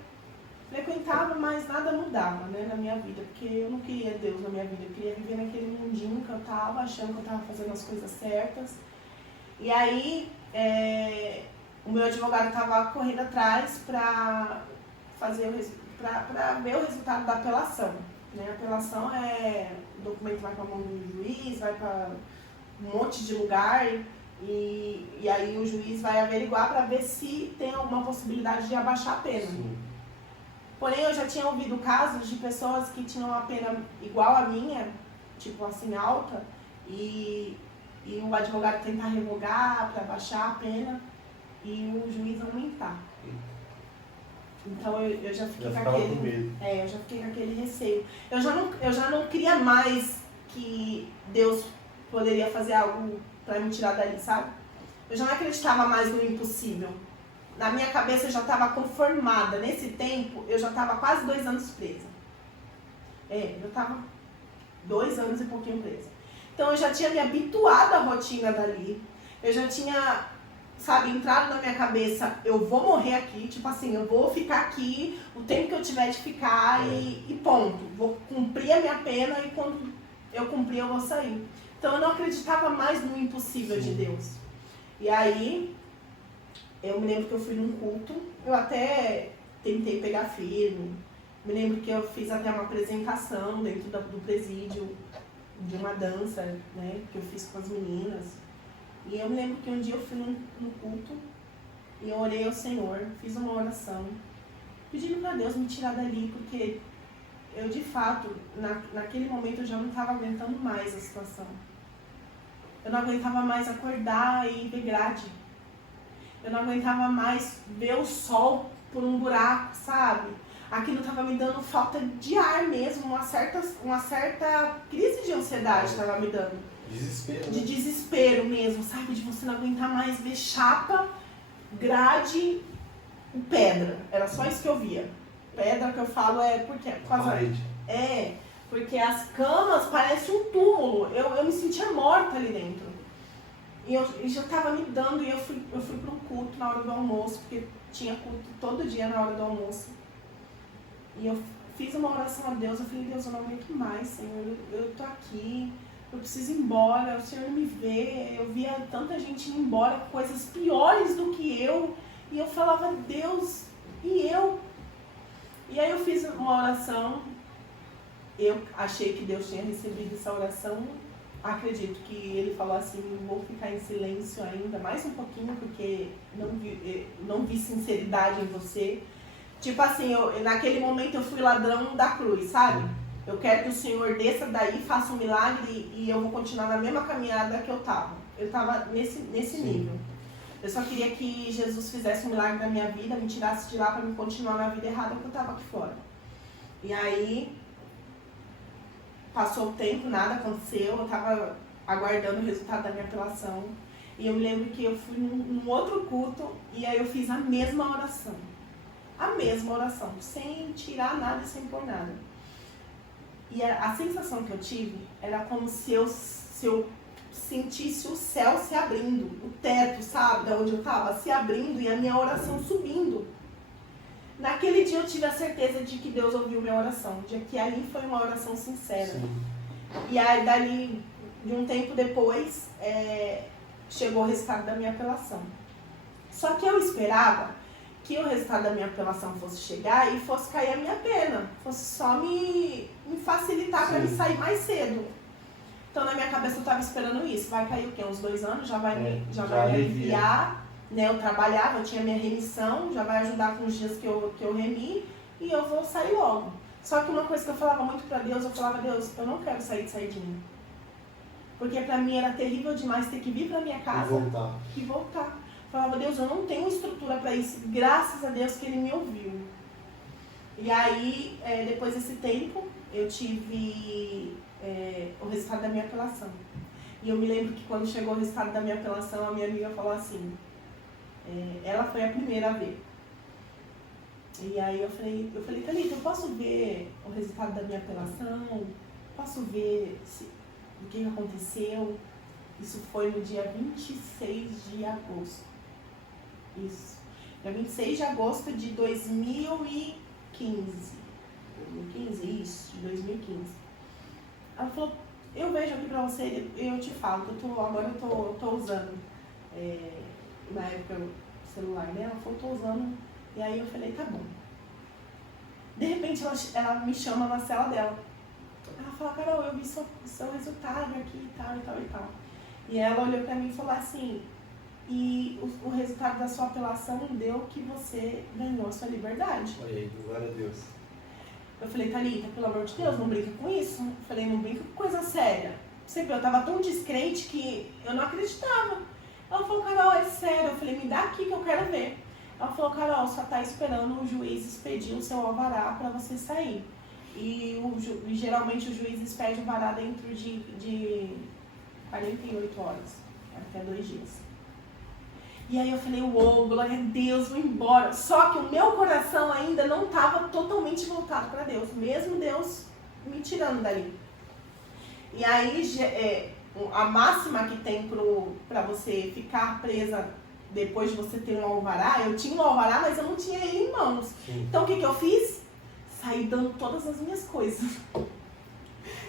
Frequentava, mas nada mudava, né, na minha vida. Porque eu não queria Deus na minha vida. Eu queria viver naquele mundinho que eu tava, achando que eu tava fazendo as coisas certas. E aí, o meu advogado estava correndo atrás para ver o resultado da apelação. Né? A apelação o documento vai para a mão do juiz, vai para um monte de lugar e aí o juiz vai averiguar para ver se tem alguma possibilidade de abaixar a pena. Sim. Porém, eu já tinha ouvido casos de pessoas que tinham a pena igual a minha, tipo assim, alta, e o advogado tentar revogar para baixar a pena e o juiz aumentar. Então eu já fiquei com aquele medo. eu já fiquei com aquele receio. Eu já não cria mais que Deus poderia fazer algo para me tirar dali, sabe? Eu já não acreditava mais no impossível. Na minha cabeça eu já estava conformada. Nesse tempo eu já estava quase 2 anos presa. Eu estava 2 anos e pouquinho presa. Então eu já tinha me habituado à rotina dali. Eu já tinha, sabe, entrado na minha cabeça, eu vou morrer aqui, tipo assim, eu vou ficar aqui o tempo que eu tiver de ficar e ponto. Vou cumprir a minha pena e quando eu cumprir eu vou sair. Então eu não acreditava mais no impossível de Deus. E aí, eu me lembro que eu fui num culto, eu até tentei pegar firme. Me lembro que eu fiz até uma apresentação dentro do presídio, de uma dança, né, que eu fiz com as meninas. E eu me lembro que um dia eu fui num culto e eu orei ao Senhor, fiz uma oração, pedindo para Deus me tirar dali, porque eu de fato, naquele momento eu já não estava aguentando mais a situação. Eu não aguentava mais acordar e ver grade. Eu não aguentava mais ver o sol por um buraco, sabe? Aquilo estava me dando falta de ar mesmo, uma certa crise de ansiedade estava me dando. Desespero, de né? desespero mesmo, sabe? De você não aguentar mais ver chapa, grade e pedra. Era só isso que eu via. Pedra que eu falo é porque... Parede. Porque as camas parecem um túmulo. Eu me sentia morta ali dentro. E já estava me dando, e eu fui para um culto na hora do almoço, porque tinha culto todo dia na hora do almoço. E eu fiz uma oração a Deus, eu falei, Deus, eu não aguento mais, Senhor, eu tô aqui, eu preciso ir embora, o Senhor não me vê, eu via tanta gente indo embora, coisas piores do que eu, e eu falava, Deus, e eu? E aí eu fiz uma oração, eu achei que Deus tinha recebido essa oração, acredito que ele falou assim, vou ficar em silêncio ainda mais um pouquinho, porque não vi sinceridade em você. Tipo assim, naquele momento eu fui ladrão da cruz, sabe? Eu quero que o Senhor desça daí, faça um milagre e eu vou continuar na mesma caminhada que eu tava. Eu tava nesse nível. Eu só queria que Jesus fizesse um milagre na minha vida, me tirasse de lá para me continuar na vida errada que eu tava aqui fora. E aí, passou o tempo, nada aconteceu, eu tava aguardando o resultado da minha apelação. E eu me lembro que eu fui num outro culto e aí eu fiz a mesma oração. A mesma oração, sem tirar nada e sem pôr nada. E a sensação que eu tive era como se eu sentisse o céu se abrindo, o teto, sabe, da onde eu estava, se abrindo e a minha oração subindo. Naquele dia eu tive a certeza de que Deus ouviu minha oração, de que ali foi uma oração sincera. Sim. E aí, dali, de um tempo depois, chegou o resultado da minha apelação. Só que eu esperava que o resultado da minha apelação fosse chegar e fosse cair a minha pena, fosse só me facilitar para me sair mais cedo. Então, na minha cabeça, eu estava esperando isso. Vai cair o quê? Uns 2 anos? Já vai me aliviar. Né? Eu trabalhava, eu tinha minha remissão, já vai ajudar com os dias que eu remi e eu vou sair logo. Só que uma coisa que eu falava muito para Deus, eu falava, Deus, eu não quero sair de Sardinha. Porque para mim era terrível demais ter que vir para minha casa e voltar. Falava, Deus, eu não tenho estrutura para isso. Graças a Deus que Ele me ouviu. E aí, depois desse tempo, eu tive o resultado da minha apelação. E eu me lembro que quando chegou o resultado da minha apelação, a minha amiga falou assim, ela foi a primeira a ver. E aí eu falei, Thalita, eu posso ver o resultado da minha apelação? Posso ver o que aconteceu? Isso foi no dia 26 de agosto. Isso. Dia 26 de agosto de 2015. 2015? Isso, de 2015. Ela falou, eu vejo aqui pra você e eu te falo, agora eu tô usando, na época, o celular, né? Ela falou, tô usando, e aí eu falei, tá bom. De repente ela me chama na cela dela. Ela falou, Carol, eu vi seu resultado aqui e tal, e tal, e tal. E ela olhou pra mim e falou assim, e o resultado da sua apelação deu que você ganhou a sua liberdade. Olha aí, glória a Deus. Eu falei, Thalita, pelo amor de Deus, não brinca com isso. Eu falei, não brinca com coisa séria. Sempre eu tava tão descrente que eu não acreditava. Ela falou, Carol, é sério. Eu falei, me dá aqui que eu quero ver. Ela falou, Carol, só tá esperando o juiz expedir o seu alvará pra você sair. E geralmente o juiz expede o alvará dentro de 48 horas, até 2 dias. E aí eu falei, uou, glória a Deus, vou embora. Só que o meu coração ainda não estava totalmente voltado para Deus, mesmo Deus me tirando dali. E aí a máxima que tem para você ficar presa depois de você ter um alvará, eu tinha um alvará, mas eu não tinha ele em mãos. Sim. Então o que eu fiz? Saí dando todas as minhas coisas.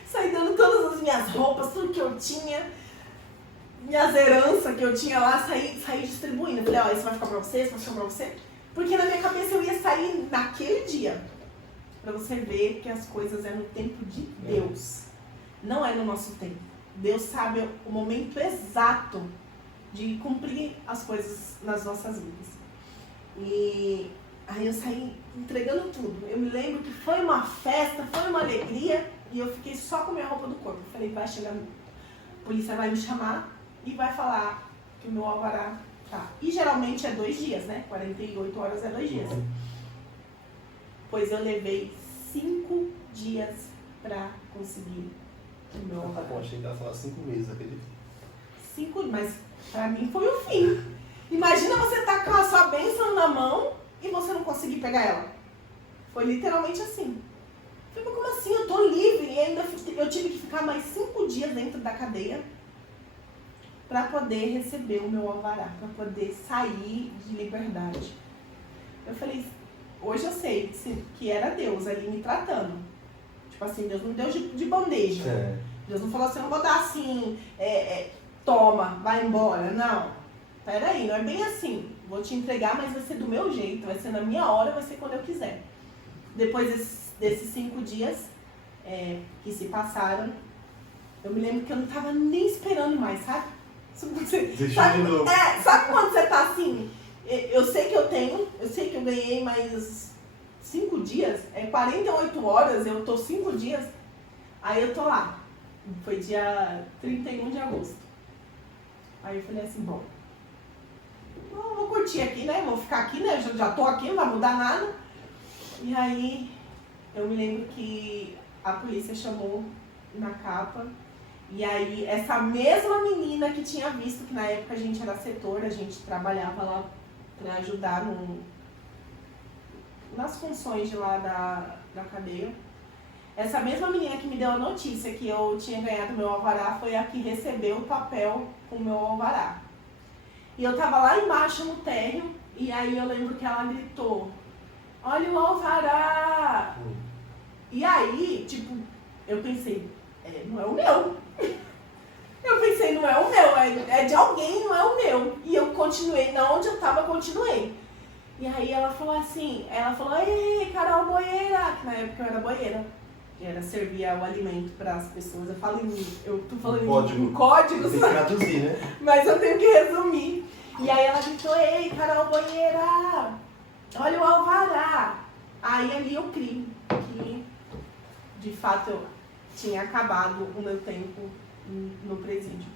Saí dando todas as minhas roupas, tudo que eu tinha. Minhas heranças que eu tinha lá, saí distribuindo. Eu falei, ó, isso vai ficar pra você, isso vai ficar pra você. Porque na minha cabeça eu ia sair naquele dia. Pra você ver que as coisas é no tempo de Deus. Não é no nosso tempo. Deus sabe o momento exato de cumprir as coisas nas nossas vidas. E aí eu saí entregando tudo. Eu me lembro que foi uma festa, foi uma alegria. E eu fiquei só com a minha roupa do corpo. Eu falei, vai chegar, a polícia vai me chamar e vai falar que o meu alvará tá. E geralmente é 2 dias, né? 48 horas é 2 dias. Pois eu levei 5 dias pra conseguir Meu Tá alvará. bom, achei que ela falava 5 meses, acredito. 5, mas pra mim foi o fim. Imagina você tá com a sua bênção na mão e você não conseguir pegar ela. Foi literalmente assim. Eu falei, mas como assim? Eu tô livre e ainda eu tive que ficar mais 5 dias dentro da cadeia para poder receber o meu alvará, para poder sair de liberdade. Eu falei, hoje eu sei que era Deus ali me tratando. Tipo assim, Deus não deu de bandeja. Deus não falou assim, eu vou dar assim, toma, vai embora. Não, peraí, não é bem assim. Vou te entregar, mas vai ser do meu jeito, vai ser na minha hora, vai ser quando eu quiser. Depois desses 5 dias que se passaram, eu me lembro que eu não tava nem esperando mais, sabe? Sabe quando você tá assim, eu sei que eu sei que eu ganhei mais 5 dias, 48 horas, eu tô 5 dias, aí eu tô lá. Foi dia 31 de agosto. Aí eu falei assim, bom, vou curtir aqui, né? Vou ficar aqui, né? Já tô aqui, não vai mudar nada. E aí eu me lembro que a polícia chamou na capa. E aí essa mesma menina que tinha visto que na época a gente era setor, a gente trabalhava lá pra ajudar nas funções de lá da cadeia. Essa mesma menina que me deu a notícia que eu tinha ganhado meu alvará foi a que recebeu o papel com o meu alvará. E eu tava lá embaixo no térreo, e aí eu lembro que ela gritou, olha o alvará! E aí, tipo, eu pensei, não é o meu. Eu pensei, não é o meu, é de alguém, não é o meu. E eu continuei, na onde eu tava, continuei. E aí ela falou assim, ei, Carol Boieira, que na época eu era boieira. Servia o alimento para as pessoas. Eu tô falando em códigos, tem que traduzir, né? mas eu tenho que resumir. E aí ela gritou, ei, Carol Boieira, olha o alvará. Aí ali eu criei que, de fato, eu tinha acabado o meu tempo no presídio.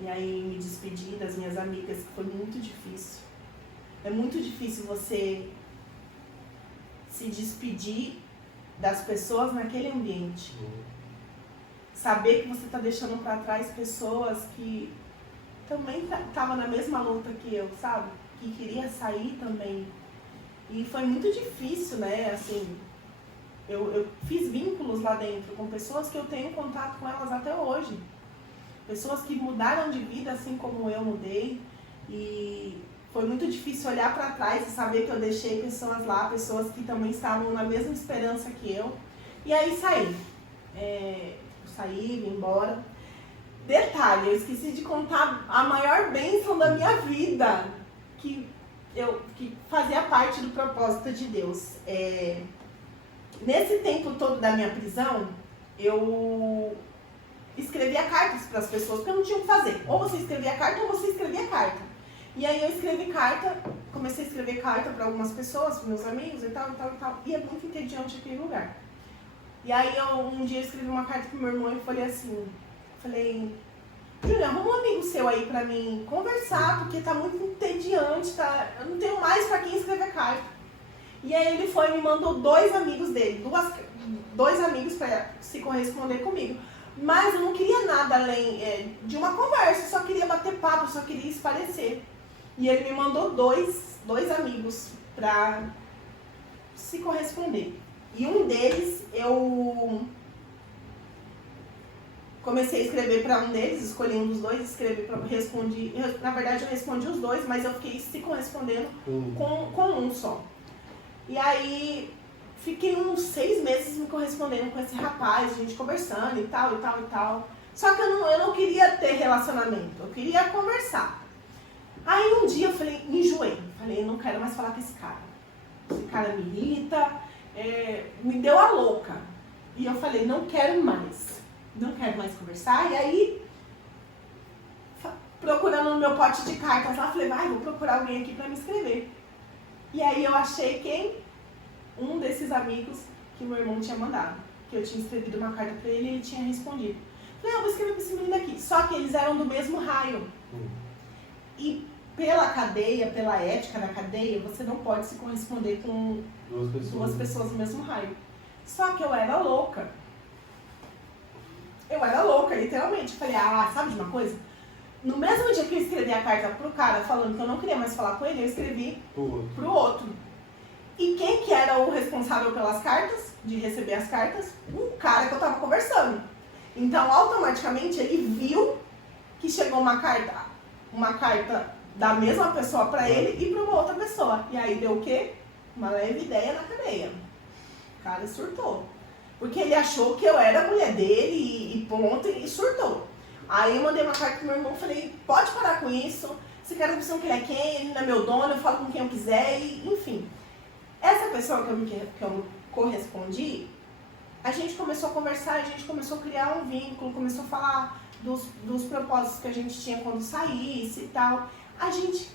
E aí me despedi das minhas amigas, que foi muito difícil. É muito difícil você se despedir das pessoas naquele ambiente. Saber que você está deixando para trás pessoas que também estavam na mesma luta que eu, sabe? Que queria sair também. E foi muito difícil, né? Assim, eu fiz vínculos lá dentro com pessoas que eu tenho contato com elas até hoje. Pessoas que mudaram de vida assim como eu mudei. E foi muito difícil olhar para trás e saber que eu deixei pessoas lá, pessoas que também estavam na mesma esperança que eu. E aí saí. Saí, vim embora. Detalhe, eu esqueci de contar a maior bênção da minha vida, que fazia parte do propósito de Deus. Nesse tempo todo da minha prisão, eu escrevia cartas para as pessoas, porque eu não tinha o que fazer. Ou você escrevia carta ou você escrevia carta. E aí eu escrevi carta, comecei a escrever carta para algumas pessoas, para meus amigos e tal. E é muito entediante aquele lugar. E aí um dia eu escrevi uma carta pro meu irmão e falei assim, Júlia, arruma um amigo seu aí pra mim conversar, porque tá muito entediante, eu não tenho mais pra quem escrever carta. E aí ele foi e me mandou 2 amigos dele, 2 amigos pra se corresponder comigo. Mas eu não queria nada além de uma conversa, eu só queria bater papo, eu só queria esparecer. E ele me mandou 2 amigos pra se corresponder. E um deles, eu comecei a escrever para um deles, escolhi um dos 2, respondi. Na verdade, eu respondi os 2, mas eu fiquei se correspondendo com um só. E aí, fiquei uns 6 meses me correspondendo com esse rapaz, a gente conversando e tal. Só que eu não queria ter relacionamento, eu queria conversar. Aí um dia eu enjoei. Falei, não quero mais falar com esse cara. Esse cara me irrita, me deu a louca. E eu falei, não quero mais conversar. E aí, procurando no meu pote de cartas lá, falei, vou procurar alguém aqui pra me escrever. E aí eu achei um desses amigos que meu irmão tinha mandado. Que eu tinha escrevido uma carta pra ele e ele tinha respondido. Falei, vou escrever pra esse menino aqui. Só que eles eram do mesmo raio. E pela cadeia, pela ética da cadeia, você não pode se corresponder com 2 pessoas do mesmo raio. Só que eu era louca. Eu era louca, literalmente. Eu falei, sabe de uma coisa? No mesmo dia que eu escrevi a carta pro cara falando que eu não queria mais falar com ele, eu escrevi pro outro. E quem que era o responsável pelas cartas, de receber as cartas? O cara que eu tava conversando. Então, automaticamente, ele viu que chegou uma carta da mesma pessoa pra ele e pra uma outra pessoa. E aí deu o quê? Uma leve ideia na cadeia. O cara surtou. Porque ele achou que eu era a mulher dele e ponto, e surtou. Aí eu mandei uma carta pro meu irmão, falei, pode parar com isso, esse cara não que ele é quem, ele não é meu dono, eu falo com quem eu quiser, e, enfim. Essa pessoa que eu me correspondi, a gente começou a conversar, a gente começou a criar um vínculo, começou a falar dos propósitos que a gente tinha quando saísse e tal. A gente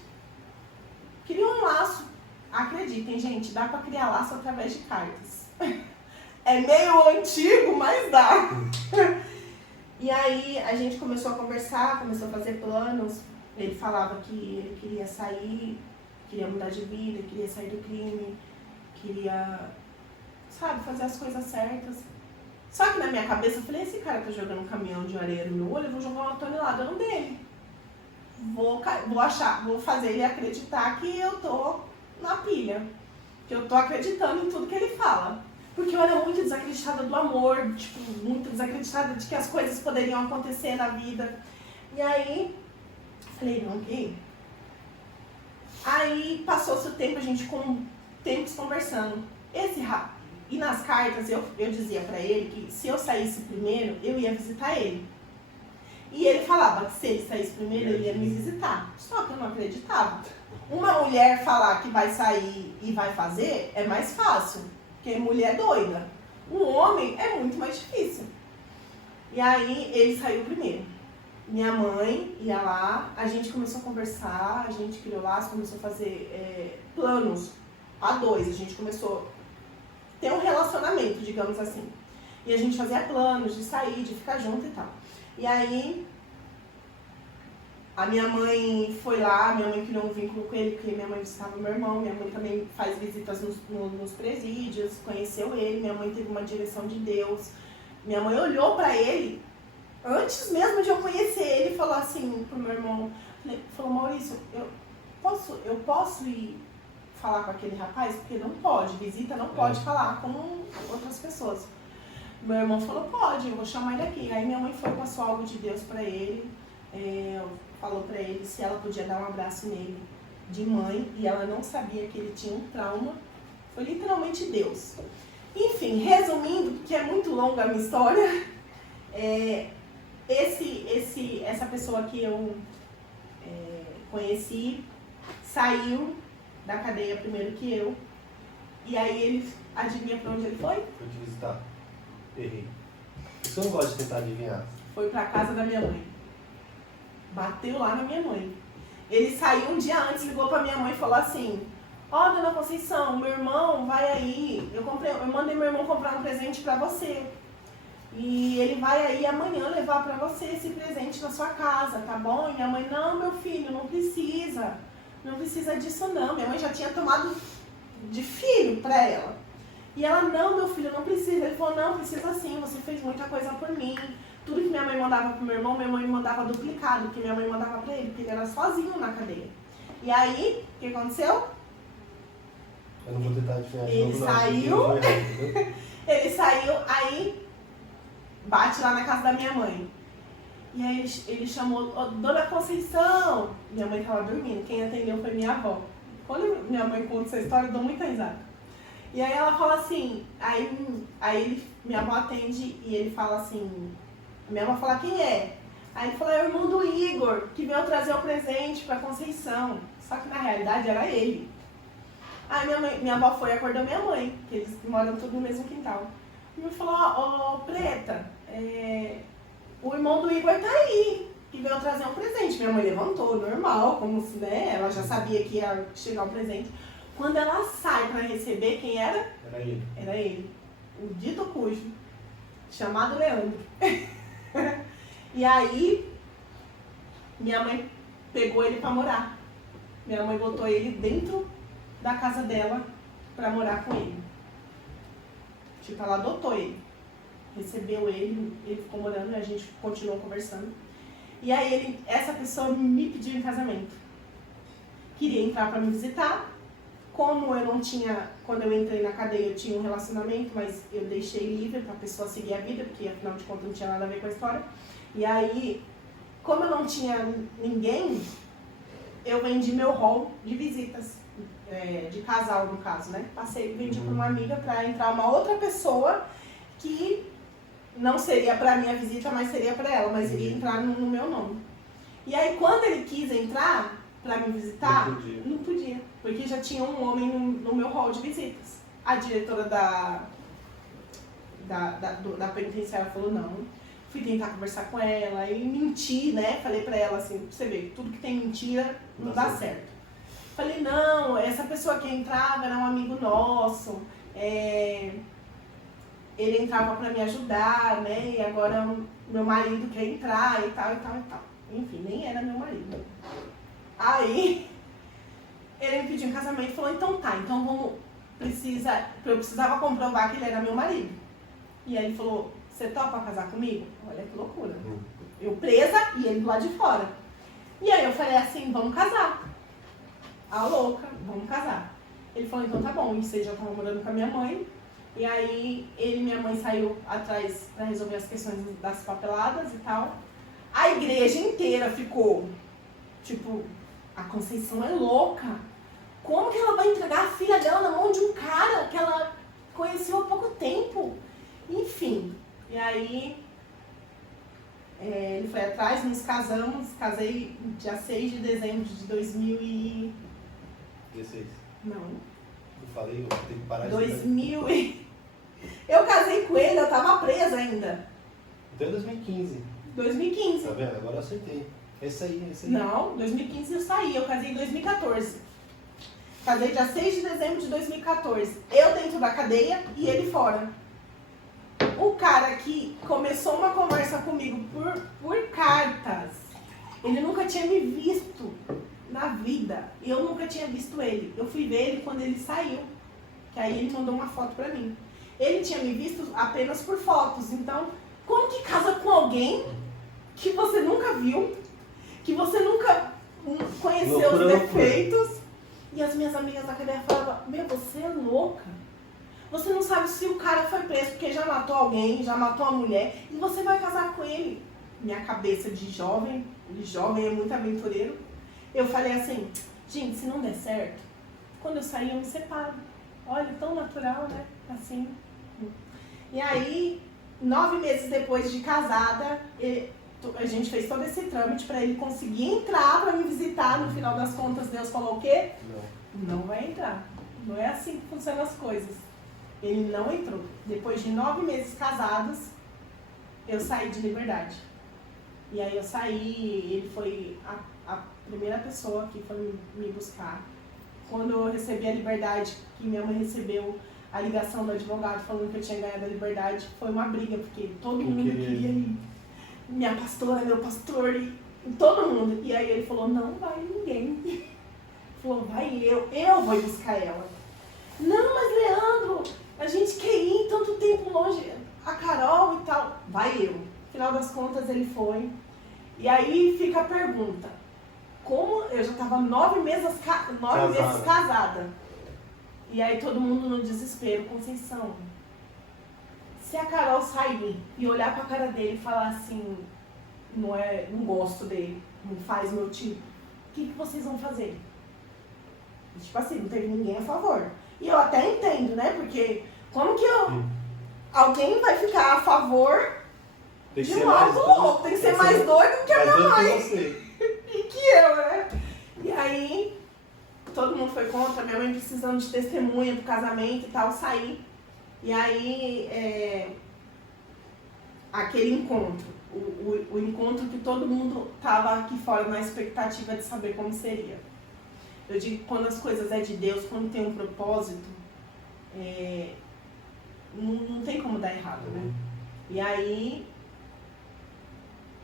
criou um laço. Acreditem, gente, dá pra criar laço através de cartas. É meio antigo, mas dá. E aí a gente começou a conversar, começou a fazer planos. Ele falava que ele queria sair, queria mudar de vida, queria sair do crime, queria, sabe, fazer as coisas certas. Só que na minha cabeça eu falei, esse cara tá jogando um caminhão de areia no meu olho, eu vou jogar uma tonelada no dele. Vou fazer ele acreditar que eu tô na pilha, que eu tô acreditando em tudo que ele fala. Porque eu era muito desacreditada do amor, tipo, muito desacreditada de que as coisas poderiam acontecer na vida. E aí, falei, não, ok. Aí, passou-se o tempo, a gente com tempos conversando. E nas cartas, eu dizia pra ele que se eu saísse primeiro, eu ia visitar ele. E ele falava que se ele saísse primeiro, ele ia me visitar. Só que eu não acreditava. Uma mulher falar que vai sair e vai fazer é mais fácil. Porque mulher doida. Um homem é muito mais difícil. E aí ele saiu primeiro. Minha mãe ia lá, a gente começou a conversar, a gente criou laço, começou a fazer planos a dois. A gente começou a ter um relacionamento, digamos assim. E a gente fazia planos de sair, de ficar junto e tal. E aí a minha mãe foi lá, minha mãe criou um vínculo com ele, porque minha mãe visitava meu irmão, minha mãe também faz visitas nos presídios, conheceu ele, minha mãe teve uma direção de Deus. Minha mãe olhou pra ele, antes mesmo de eu conhecer ele, e falou assim pro meu irmão, falou, Maurício, eu posso ir falar com aquele rapaz? Porque não pode, visita não pode falar com outras pessoas. Meu irmão falou, pode, eu vou chamar ele aqui. Aí minha mãe foi, passou algo de Deus pra ele, falou pra ele se ela podia dar um abraço nele de mãe, e ela não sabia que ele tinha um trauma. Foi literalmente Deus. Enfim, resumindo, porque é muito longa a minha história, essa pessoa que eu conheci saiu da cadeia primeiro que eu, e aí ele, adivinha pra onde ele foi? Foi te visitar. Errei. Você não gosta de tentar adivinhar? Foi pra casa da minha mãe. Bateu lá na minha mãe. Ele saiu um dia antes, ligou pra minha mãe e falou assim, dona Conceição, meu irmão vai aí, eu mandei meu irmão comprar um presente pra você. E ele vai aí amanhã levar pra você esse presente na sua casa, tá bom? E minha mãe, não, meu filho, não precisa. Não precisa disso não. Minha mãe já tinha tomado de filho pra ela. E ela, não, meu filho, não precisa. Ele falou, não, precisa sim, você fez muita coisa por mim. Tudo que minha mãe mandava pro meu irmão, minha mãe mandava duplicado, que minha mãe mandava pra ele, porque ele era sozinho na cadeia. E aí, o que aconteceu? Eu não vou tentar adivinhar. Ele saiu, ele saiu, aí bate lá na casa da minha mãe. E aí ele chamou, dona Conceição. Minha mãe tava dormindo, quem atendeu foi minha avó. Quando minha mãe conta essa história, eu dou muita risada. E aí ela fala assim, minha avó atende e ele fala assim, minha avó fala, quem é? Aí ele fala, é o irmão do Igor, que veio trazer o presente pra Conceição. Só que na realidade era ele. Aí minha avó foi e acordou minha mãe, que eles moram todos no mesmo quintal. E me falou, Preta, o irmão do Igor tá aí, que veio trazer um presente. Minha mãe levantou, normal, como se, ela já sabia que ia chegar um presente. Quando ela sai pra receber, quem era? Era ele. Era ele, o dito cujo, chamado Leandro. E aí, minha mãe pegou ele pra morar. Minha mãe botou ele dentro da casa dela pra morar com ele. Tipo, ela adotou ele. recebeu ele ficou morando e a gente continuou conversando. E aí essa pessoa me pediu em casamento. Queria entrar para me visitar. Como eu não tinha, quando eu entrei na cadeia eu tinha um relacionamento, mas eu deixei livre para a pessoa seguir a vida, porque afinal de contas não tinha nada a ver com a história. E aí, como eu não tinha ninguém, eu vendi meu hall de visitas, de casal no caso, né? Vendi para uma amiga para entrar uma outra pessoa que não seria para minha visita, mas seria para ela, mas iria entrar no meu nome. E aí quando ele quis entrar para me visitar, não podia, porque já tinha um homem no meu hall de visitas. A diretora da penitenciária falou não. Fui tentar conversar com ela e menti, né? Falei pra ela assim, pra você ver, tudo que tem mentira não dá certo. Falei, não, essa pessoa que entrava era um amigo nosso, ele entrava pra me ajudar, né? E agora meu marido quer entrar e tal, e tal, e tal. Enfim, nem era meu marido. Aí, ele me pediu em casamento e falou, então tá, então eu precisava comprovar que ele era meu marido. E aí ele falou, você topa casar comigo? Olha que loucura. Eu presa e ele do lado de fora. E aí eu falei assim, vamos casar. A louca, vamos casar. Ele falou, então tá bom. E você já estava morando com a minha mãe. E aí ele e minha mãe saiu atrás para resolver as questões das papeladas e tal. A igreja inteira ficou, tipo, a Conceição é louca. Como que ela vai entregar a filha dela na mão de um cara que ela conheceu há pouco tempo? Enfim. E aí, ele foi atrás, nos casamos, casei dia 6 de dezembro de 2016. Não. Eu falei, eu tenho que parar de 2000 Eu casei com ele, eu tava presa ainda. Então é 2015. 2015. Tá vendo? Agora eu acertei. Esse aí. Não, 2015 eu saí, eu casei em 2014. Casei dia 6 de dezembro de 2014. Eu dentro da cadeia e ele fora. O cara que começou uma conversa comigo por cartas, ele nunca tinha me visto na vida. E eu nunca tinha visto ele. Eu fui ver ele quando ele saiu. Que aí ele mandou uma foto pra mim. Ele tinha me visto apenas por fotos. Então, como que casa com alguém que você nunca viu, que você nunca conheceu os defeitos? E as minhas amigas da cadeia falavam, meu, você é louca. Você não sabe se o cara foi preso porque já matou alguém, já matou a mulher, e você vai casar com ele. Minha cabeça de jovem é muito aventureiro. Eu falei assim, gente, se não der certo, quando eu sair eu me separo. Olha, tão natural, né? Assim. E aí, 9 meses depois de casada, a gente fez todo esse trâmite para ele conseguir entrar para me visitar. No final das contas, Deus falou o quê? Não vai entrar. Não é assim que funcionam as coisas. Ele não entrou. Depois de 9 meses casados, eu saí de liberdade. E aí eu saí, ele foi a primeira pessoa que foi me buscar. Quando eu recebi a liberdade, que minha mãe recebeu a ligação do advogado falando que eu tinha ganhado a liberdade, foi uma briga, porque todo mundo queria ir. Minha pastora, meu pastor, e todo mundo. E aí ele falou, não vai ninguém. Ele falou, vai eu vou buscar ela. Não, mas Leandro, a gente quer ir tanto tempo longe, a Carol e tal. Vai eu. No final das contas ele foi. E aí fica a pergunta, como eu já estava 9 meses casada. E aí todo mundo no desespero, Conceição, se a Carol sair e olhar pra cara dele e falar assim, não gosto dele, não faz meu tipo, o que vocês vão fazer? Tipo assim, não teve ninguém a favor. E eu até entendo, né? Porque como que alguém vai ficar a favor de um algo louco? Tem que ser mais doido que a minha mãe. E que eu, né? E aí, todo mundo foi contra, minha mãe precisando de testemunha pro casamento e tal, saí. E aí, aquele encontro, o encontro que todo mundo tava aqui fora na expectativa de saber como seria. Eu digo que quando as coisas é de Deus, quando tem um propósito, não tem como dar errado, né? E aí,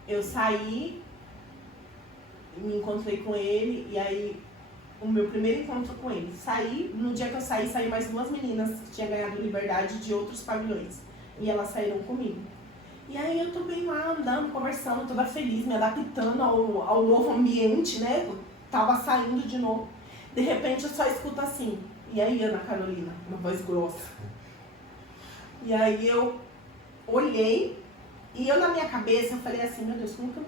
eu saí, me encontrei com ele, e aí, o meu primeiro encontro com ele, no dia que eu saí mais 2 meninas que tinham ganhado liberdade de outros pavilhões. E elas saíram comigo. E aí eu tô bem lá, andando, conversando, toda feliz, me adaptando ao novo ambiente, né? Eu tava saindo de novo. De repente eu só escuto assim, e aí, Ana Carolina? Uma voz grossa. E aí eu olhei, e eu na minha cabeça, eu falei assim, meu Deus, como que eu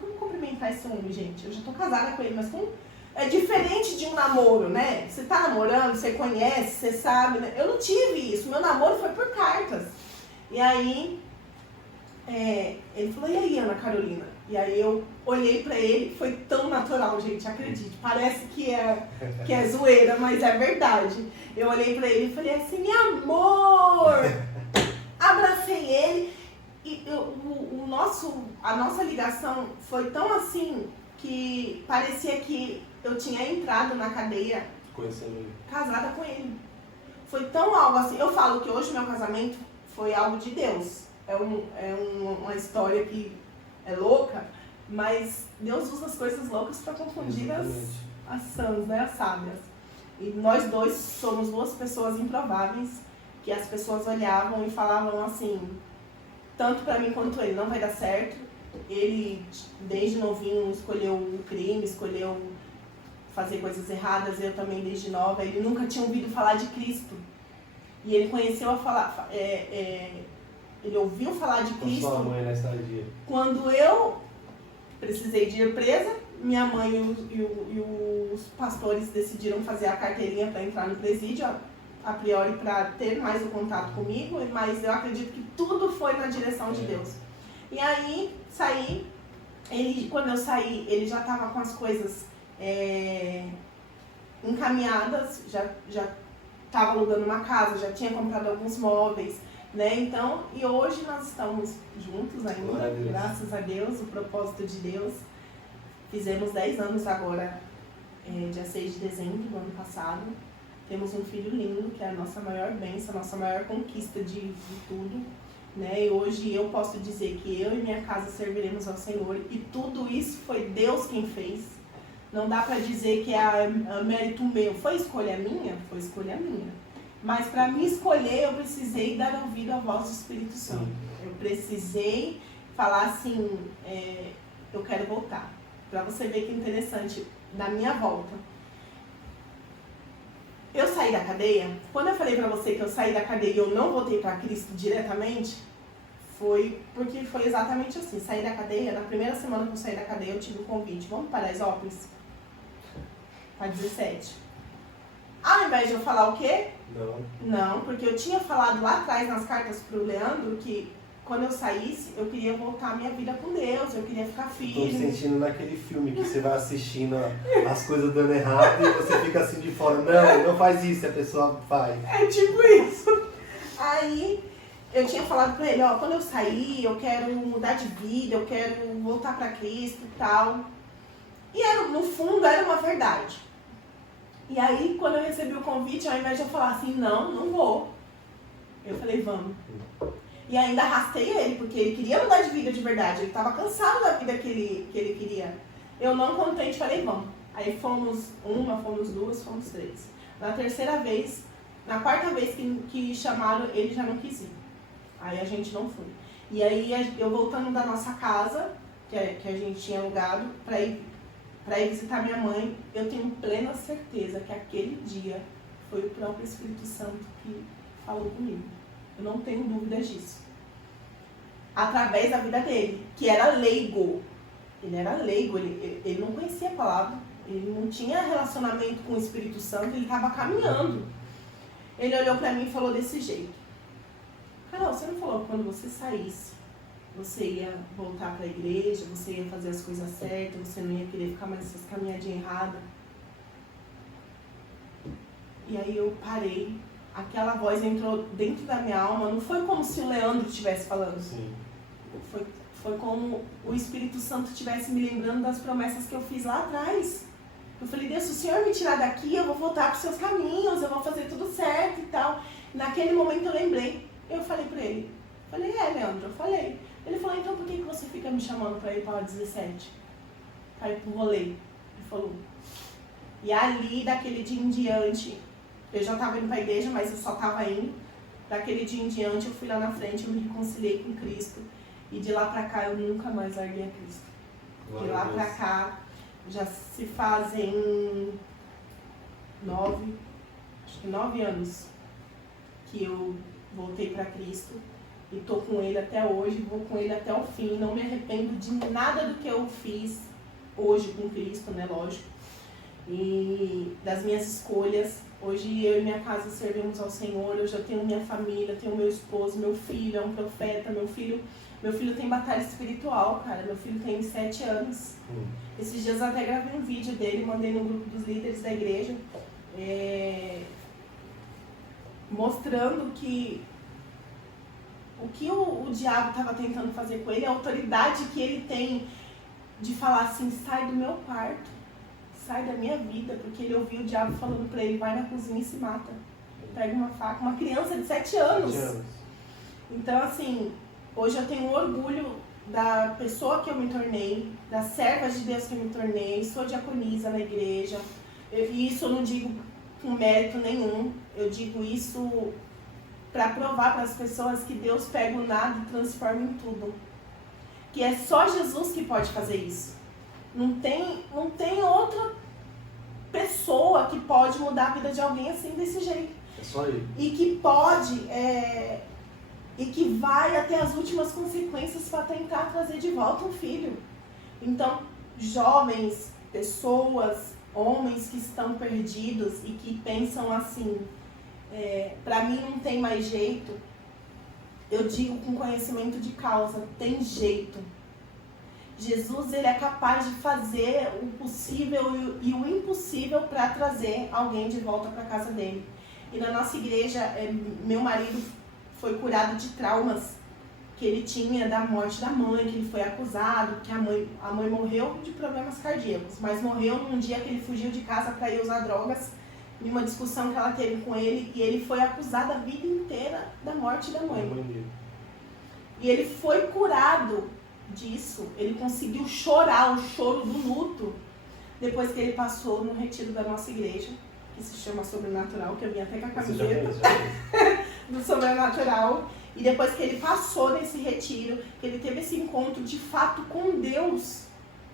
vou cumprimentar esse homem, gente? Eu já tô casada com ele, mas como... É diferente de um namoro, né? Você tá namorando, você conhece, você sabe, né? Eu não tive isso, meu namoro foi por cartas. E aí... ele falou, e aí, Ana Carolina? E aí eu olhei pra ele, foi tão natural, gente, acredite. Parece que é zoeira, mas é verdade. Eu olhei pra ele e falei assim, meu amor! Abracei ele e a nossa ligação foi tão assim que parecia que eu tinha entrado na cadeia Conhecendo ele. Casada com ele. Foi tão algo assim. Eu falo que hoje meu casamento foi algo de Deus. É uma história que é louca, mas Deus usa as coisas loucas para confundir as sãs, né, as sábias. E nós dois somos duas pessoas improváveis, que as pessoas olhavam e falavam assim, tanto para mim quanto ele, não vai dar certo. Ele, desde novinho, escolheu o crime, escolheu fazer coisas erradas, eu também desde nova. Ele nunca tinha ouvido falar de Cristo. E ele conheceu ele ouviu falar de Cristo. Com sua mãe nessa dia. Quando eu precisei de ir presa, minha mãe e os pastores decidiram fazer a carteirinha para entrar no presídio, a priori para ter mais um contato comigo, mas eu acredito que tudo foi na direção de Deus. E aí, saí, quando eu saí, ele já estava com as coisas encaminhadas, já estava alugando uma casa, já tinha comprado alguns móveis, né? Então, e hoje nós estamos juntos ainda, graças a Deus, o propósito de Deus. Fizemos 10 anos agora, dia 6 de dezembro do ano passado. Temos um filho lindo, que é a nossa maior bênção, a nossa maior conquista de tudo, né? E hoje eu posso dizer que eu e minha casa serviremos ao Senhor, e tudo isso foi Deus quem fez. Não dá para dizer que é mérito meu. Foi escolha minha? Foi escolha minha. Mas para me escolher, eu precisei dar ouvido à voz do Espírito Santo. Eu precisei falar assim, eu quero voltar. Para você ver que interessante, na minha volta. Eu saí da cadeia, quando eu falei para você que eu saí da cadeia e eu não voltei para Cristo diretamente, foi porque foi exatamente assim. Saí da cadeia, na primeira semana que eu saí da cadeia, eu tive um convite. Vamos para Paraisópolis? Para 17. Ao invés de eu falar o quê? Não, porque eu tinha falado lá atrás nas cartas pro Leandro que quando eu saísse, eu queria voltar a minha vida com Deus, eu queria ficar firme. Estou me sentindo naquele filme que você vai assistindo as coisas dando errado e você fica assim de fora, não faz isso, a pessoa faz. É tipo isso. Aí eu tinha falado pra ele, quando eu sair, eu quero mudar de vida, eu quero voltar pra Cristo e tal. E no fundo era uma verdade. E aí, quando eu recebi o convite, ao invés de eu falar assim, não vou, eu falei, vamos. E ainda arrastei ele, porque ele queria mudar de vida de verdade, ele estava cansado da vida que ele queria. Eu não contente, falei, vamos. Aí fomos fomos duas, fomos três. Na terceira vez, na quarta vez que chamaram, ele já não quis ir. Aí a gente não foi. E aí, eu voltando da nossa casa, que a gente tinha alugado, para ir visitar minha mãe, eu tenho plena certeza que aquele dia foi o próprio Espírito Santo que falou comigo. Eu não tenho dúvidas disso. Através da vida dele, que era leigo. Ele era leigo, ele não conhecia a palavra, ele não tinha relacionamento com o Espírito Santo, ele estava caminhando. Ele olhou para mim e falou desse jeito. Carol, você não falou que quando você saísse, você ia voltar para a igreja, você ia fazer as coisas certas, você não ia querer ficar mais nessas caminhadinhas erradas? E aí eu parei, aquela voz entrou dentro da minha alma, não foi como se o Leandro estivesse falando. Sim. Foi como o Espírito Santo estivesse me lembrando das promessas que eu fiz lá atrás. Eu falei, Deus, se o Senhor me tirar daqui, eu vou voltar para os seus caminhos, eu vou fazer tudo certo e tal. Naquele momento eu lembrei, eu falei para ele, Leandro, eu falei. Ele falou, então por que você fica me chamando para ir para a 17? Para ir para o rolê? Ele falou. E ali, daquele dia em diante, eu já estava indo para a igreja, mas eu só estava indo. Daquele dia em diante eu fui lá na frente, eu me reconciliei com Cristo. E de lá pra cá eu nunca mais larguei a Cristo. De lá pra cá já se fazem 9 anos que eu voltei pra Cristo. E tô com Ele até hoje, vou com Ele até o fim. Não me arrependo de nada do que eu fiz hoje com Cristo, né, lógico. E das minhas escolhas. Hoje eu e minha casa servimos ao Senhor, eu já tenho minha família, tenho meu esposo, meu filho é um profeta, meu filho tem batalha espiritual, cara, meu filho tem 7 anos. Esses dias eu até gravei um vídeo dele, mandei no grupo dos líderes da igreja, mostrando que o que o diabo estava tentando fazer com ele, a autoridade que ele tem de falar assim, sai do meu quarto, sai da minha vida, porque ele ouviu o diabo falando pra ele, vai na cozinha e se mata. Pega uma faca, uma criança de 7 anos. Então, assim, hoje eu tenho orgulho da pessoa que eu me tornei, das servas de Deus que eu me tornei, sou diaconisa na igreja, e isso eu não digo com mérito nenhum, eu digo isso para provar para as pessoas que Deus pega o nada e transforma em tudo. Que é só Jesus que pode fazer isso. Não tem outra pessoa que pode mudar a vida de alguém assim, desse jeito. É só ele. E que pode, e que vai até as últimas consequências para tentar trazer de volta um filho. Então, jovens, pessoas, homens que estão perdidos e que pensam assim, para mim não tem mais jeito, eu digo com conhecimento de causa, tem jeito. Jesus, ele é capaz de fazer o possível e o impossível para trazer alguém de volta para casa dele. E na nossa igreja, meu marido foi curado de traumas que ele tinha da morte da mãe, que ele foi acusado, que a mãe morreu de problemas cardíacos, mas morreu num dia que ele fugiu de casa para ir usar drogas, em uma discussão que ela teve com ele, e ele foi acusado a vida inteira da morte da mãe. E ele foi curado disso, ele conseguiu chorar o choro do luto depois que ele passou no retiro da nossa igreja, que se chama Sobrenatural, que eu vim até com a camiseta do Sobrenatural, e depois que ele passou nesse retiro, que ele teve esse encontro de fato com Deus,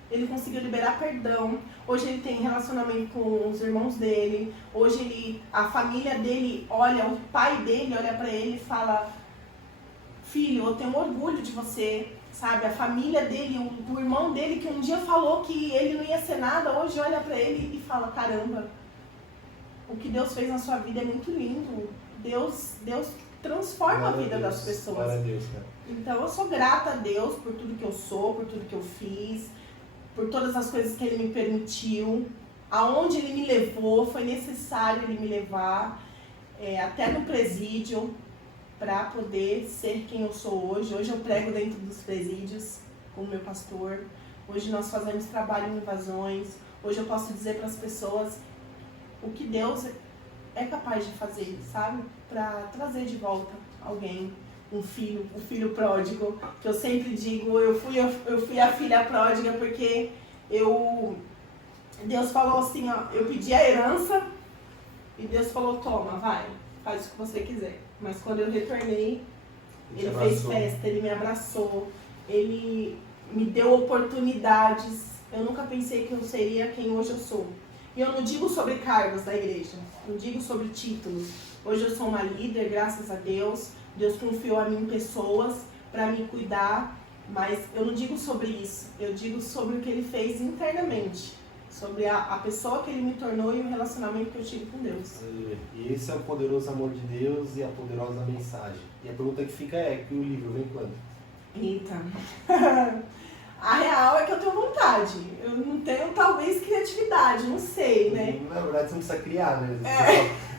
ele conseguiu liberar perdão. Hoje ele tem relacionamento com os irmãos dele, hoje a família dele olha, o pai dele olha pra ele e fala, filho, eu tenho orgulho de você. Sabe, a família dele, o irmão dele que um dia falou que ele não ia ser nada, hoje olha pra ele e fala, caramba, o que Deus fez na sua vida é muito lindo. Deus transforma a vida das pessoas. Glória a Deus, cara. Então eu sou grata a Deus por tudo que eu sou, por tudo que eu fiz, por todas as coisas que Ele me permitiu. Aonde Ele me levou, foi necessário Ele me levar, até no presídio, para poder ser quem eu sou hoje. Hoje eu prego dentro dos presídios com o meu pastor. Hoje nós fazemos trabalho em invasões. Hoje eu posso dizer para as pessoas o que Deus é capaz de fazer, sabe? Para trazer de volta alguém, um filho, o filho pródigo. Que eu sempre digo, eu fui a filha pródiga porque Deus falou assim, ó, eu pedi a herança e Deus falou, toma, vai, faz o que você quiser. Mas quando eu retornei, ele fez festa, ele me abraçou, ele me deu oportunidades. Eu nunca pensei que eu seria quem hoje eu sou. E eu não digo sobre cargos da igreja, não digo sobre títulos. Hoje eu sou uma líder, graças a Deus. Deus confiou a mim pessoas para me cuidar, mas eu não digo sobre isso. Eu digo sobre o que ele fez internamente. Sobre a pessoa que ele me tornou e o relacionamento que eu tive com Deus. E esse é o poderoso amor de Deus e a poderosa mensagem. E a pergunta que fica é, que o livro vem quando? Eita. A real é que eu tenho vontade. Eu não tenho, talvez, criatividade, não sei, né? Na verdade, você não precisa criar, né?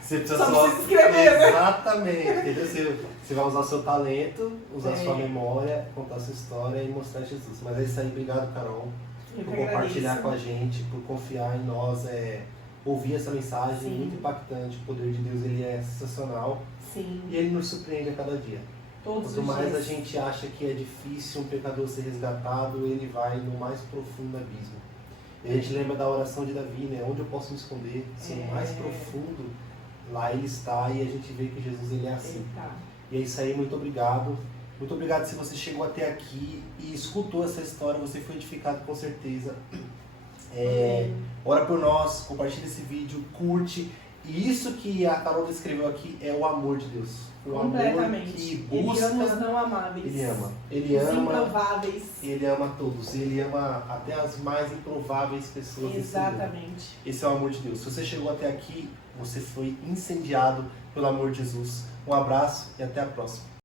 Você precisa só precisa escrever, né? Exatamente. Entendeu? Você vai usar o seu talento, usar a sua memória, contar a sua história e mostrar Jesus. Mas é isso aí. Obrigado, Carol. Por compartilhar com a gente, por confiar em nós, ouvir essa mensagem muito impactante. O poder de Deus, ele é sensacional. Sim. E ele nos surpreende a cada dia. Todos Quanto mais dias. a gente acha que é difícil um pecador ser resgatado, ele vai no mais profundo abismo. E a gente lembra da oração de Davi, né? Onde eu posso me esconder? Se no mais profundo lá Ele está e a gente vê que Jesus ele é assim. Ele tá. E é isso aí, muito obrigado. Muito obrigado se você chegou até aqui e escutou essa história, você foi edificado com certeza. Ora por nós, compartilha esse vídeo, curte. E isso que a Carol descreveu aqui é o amor de Deus. O amor que busca. Ele ama os não amáveis. Ele ama. Ele Os ama. improváveis. Ele ama todos. Ele ama até as mais improváveis pessoas. Exatamente. Esse é o amor de Deus. Se você chegou até aqui, você foi incendiado pelo amor de Jesus. Um abraço e até a próxima.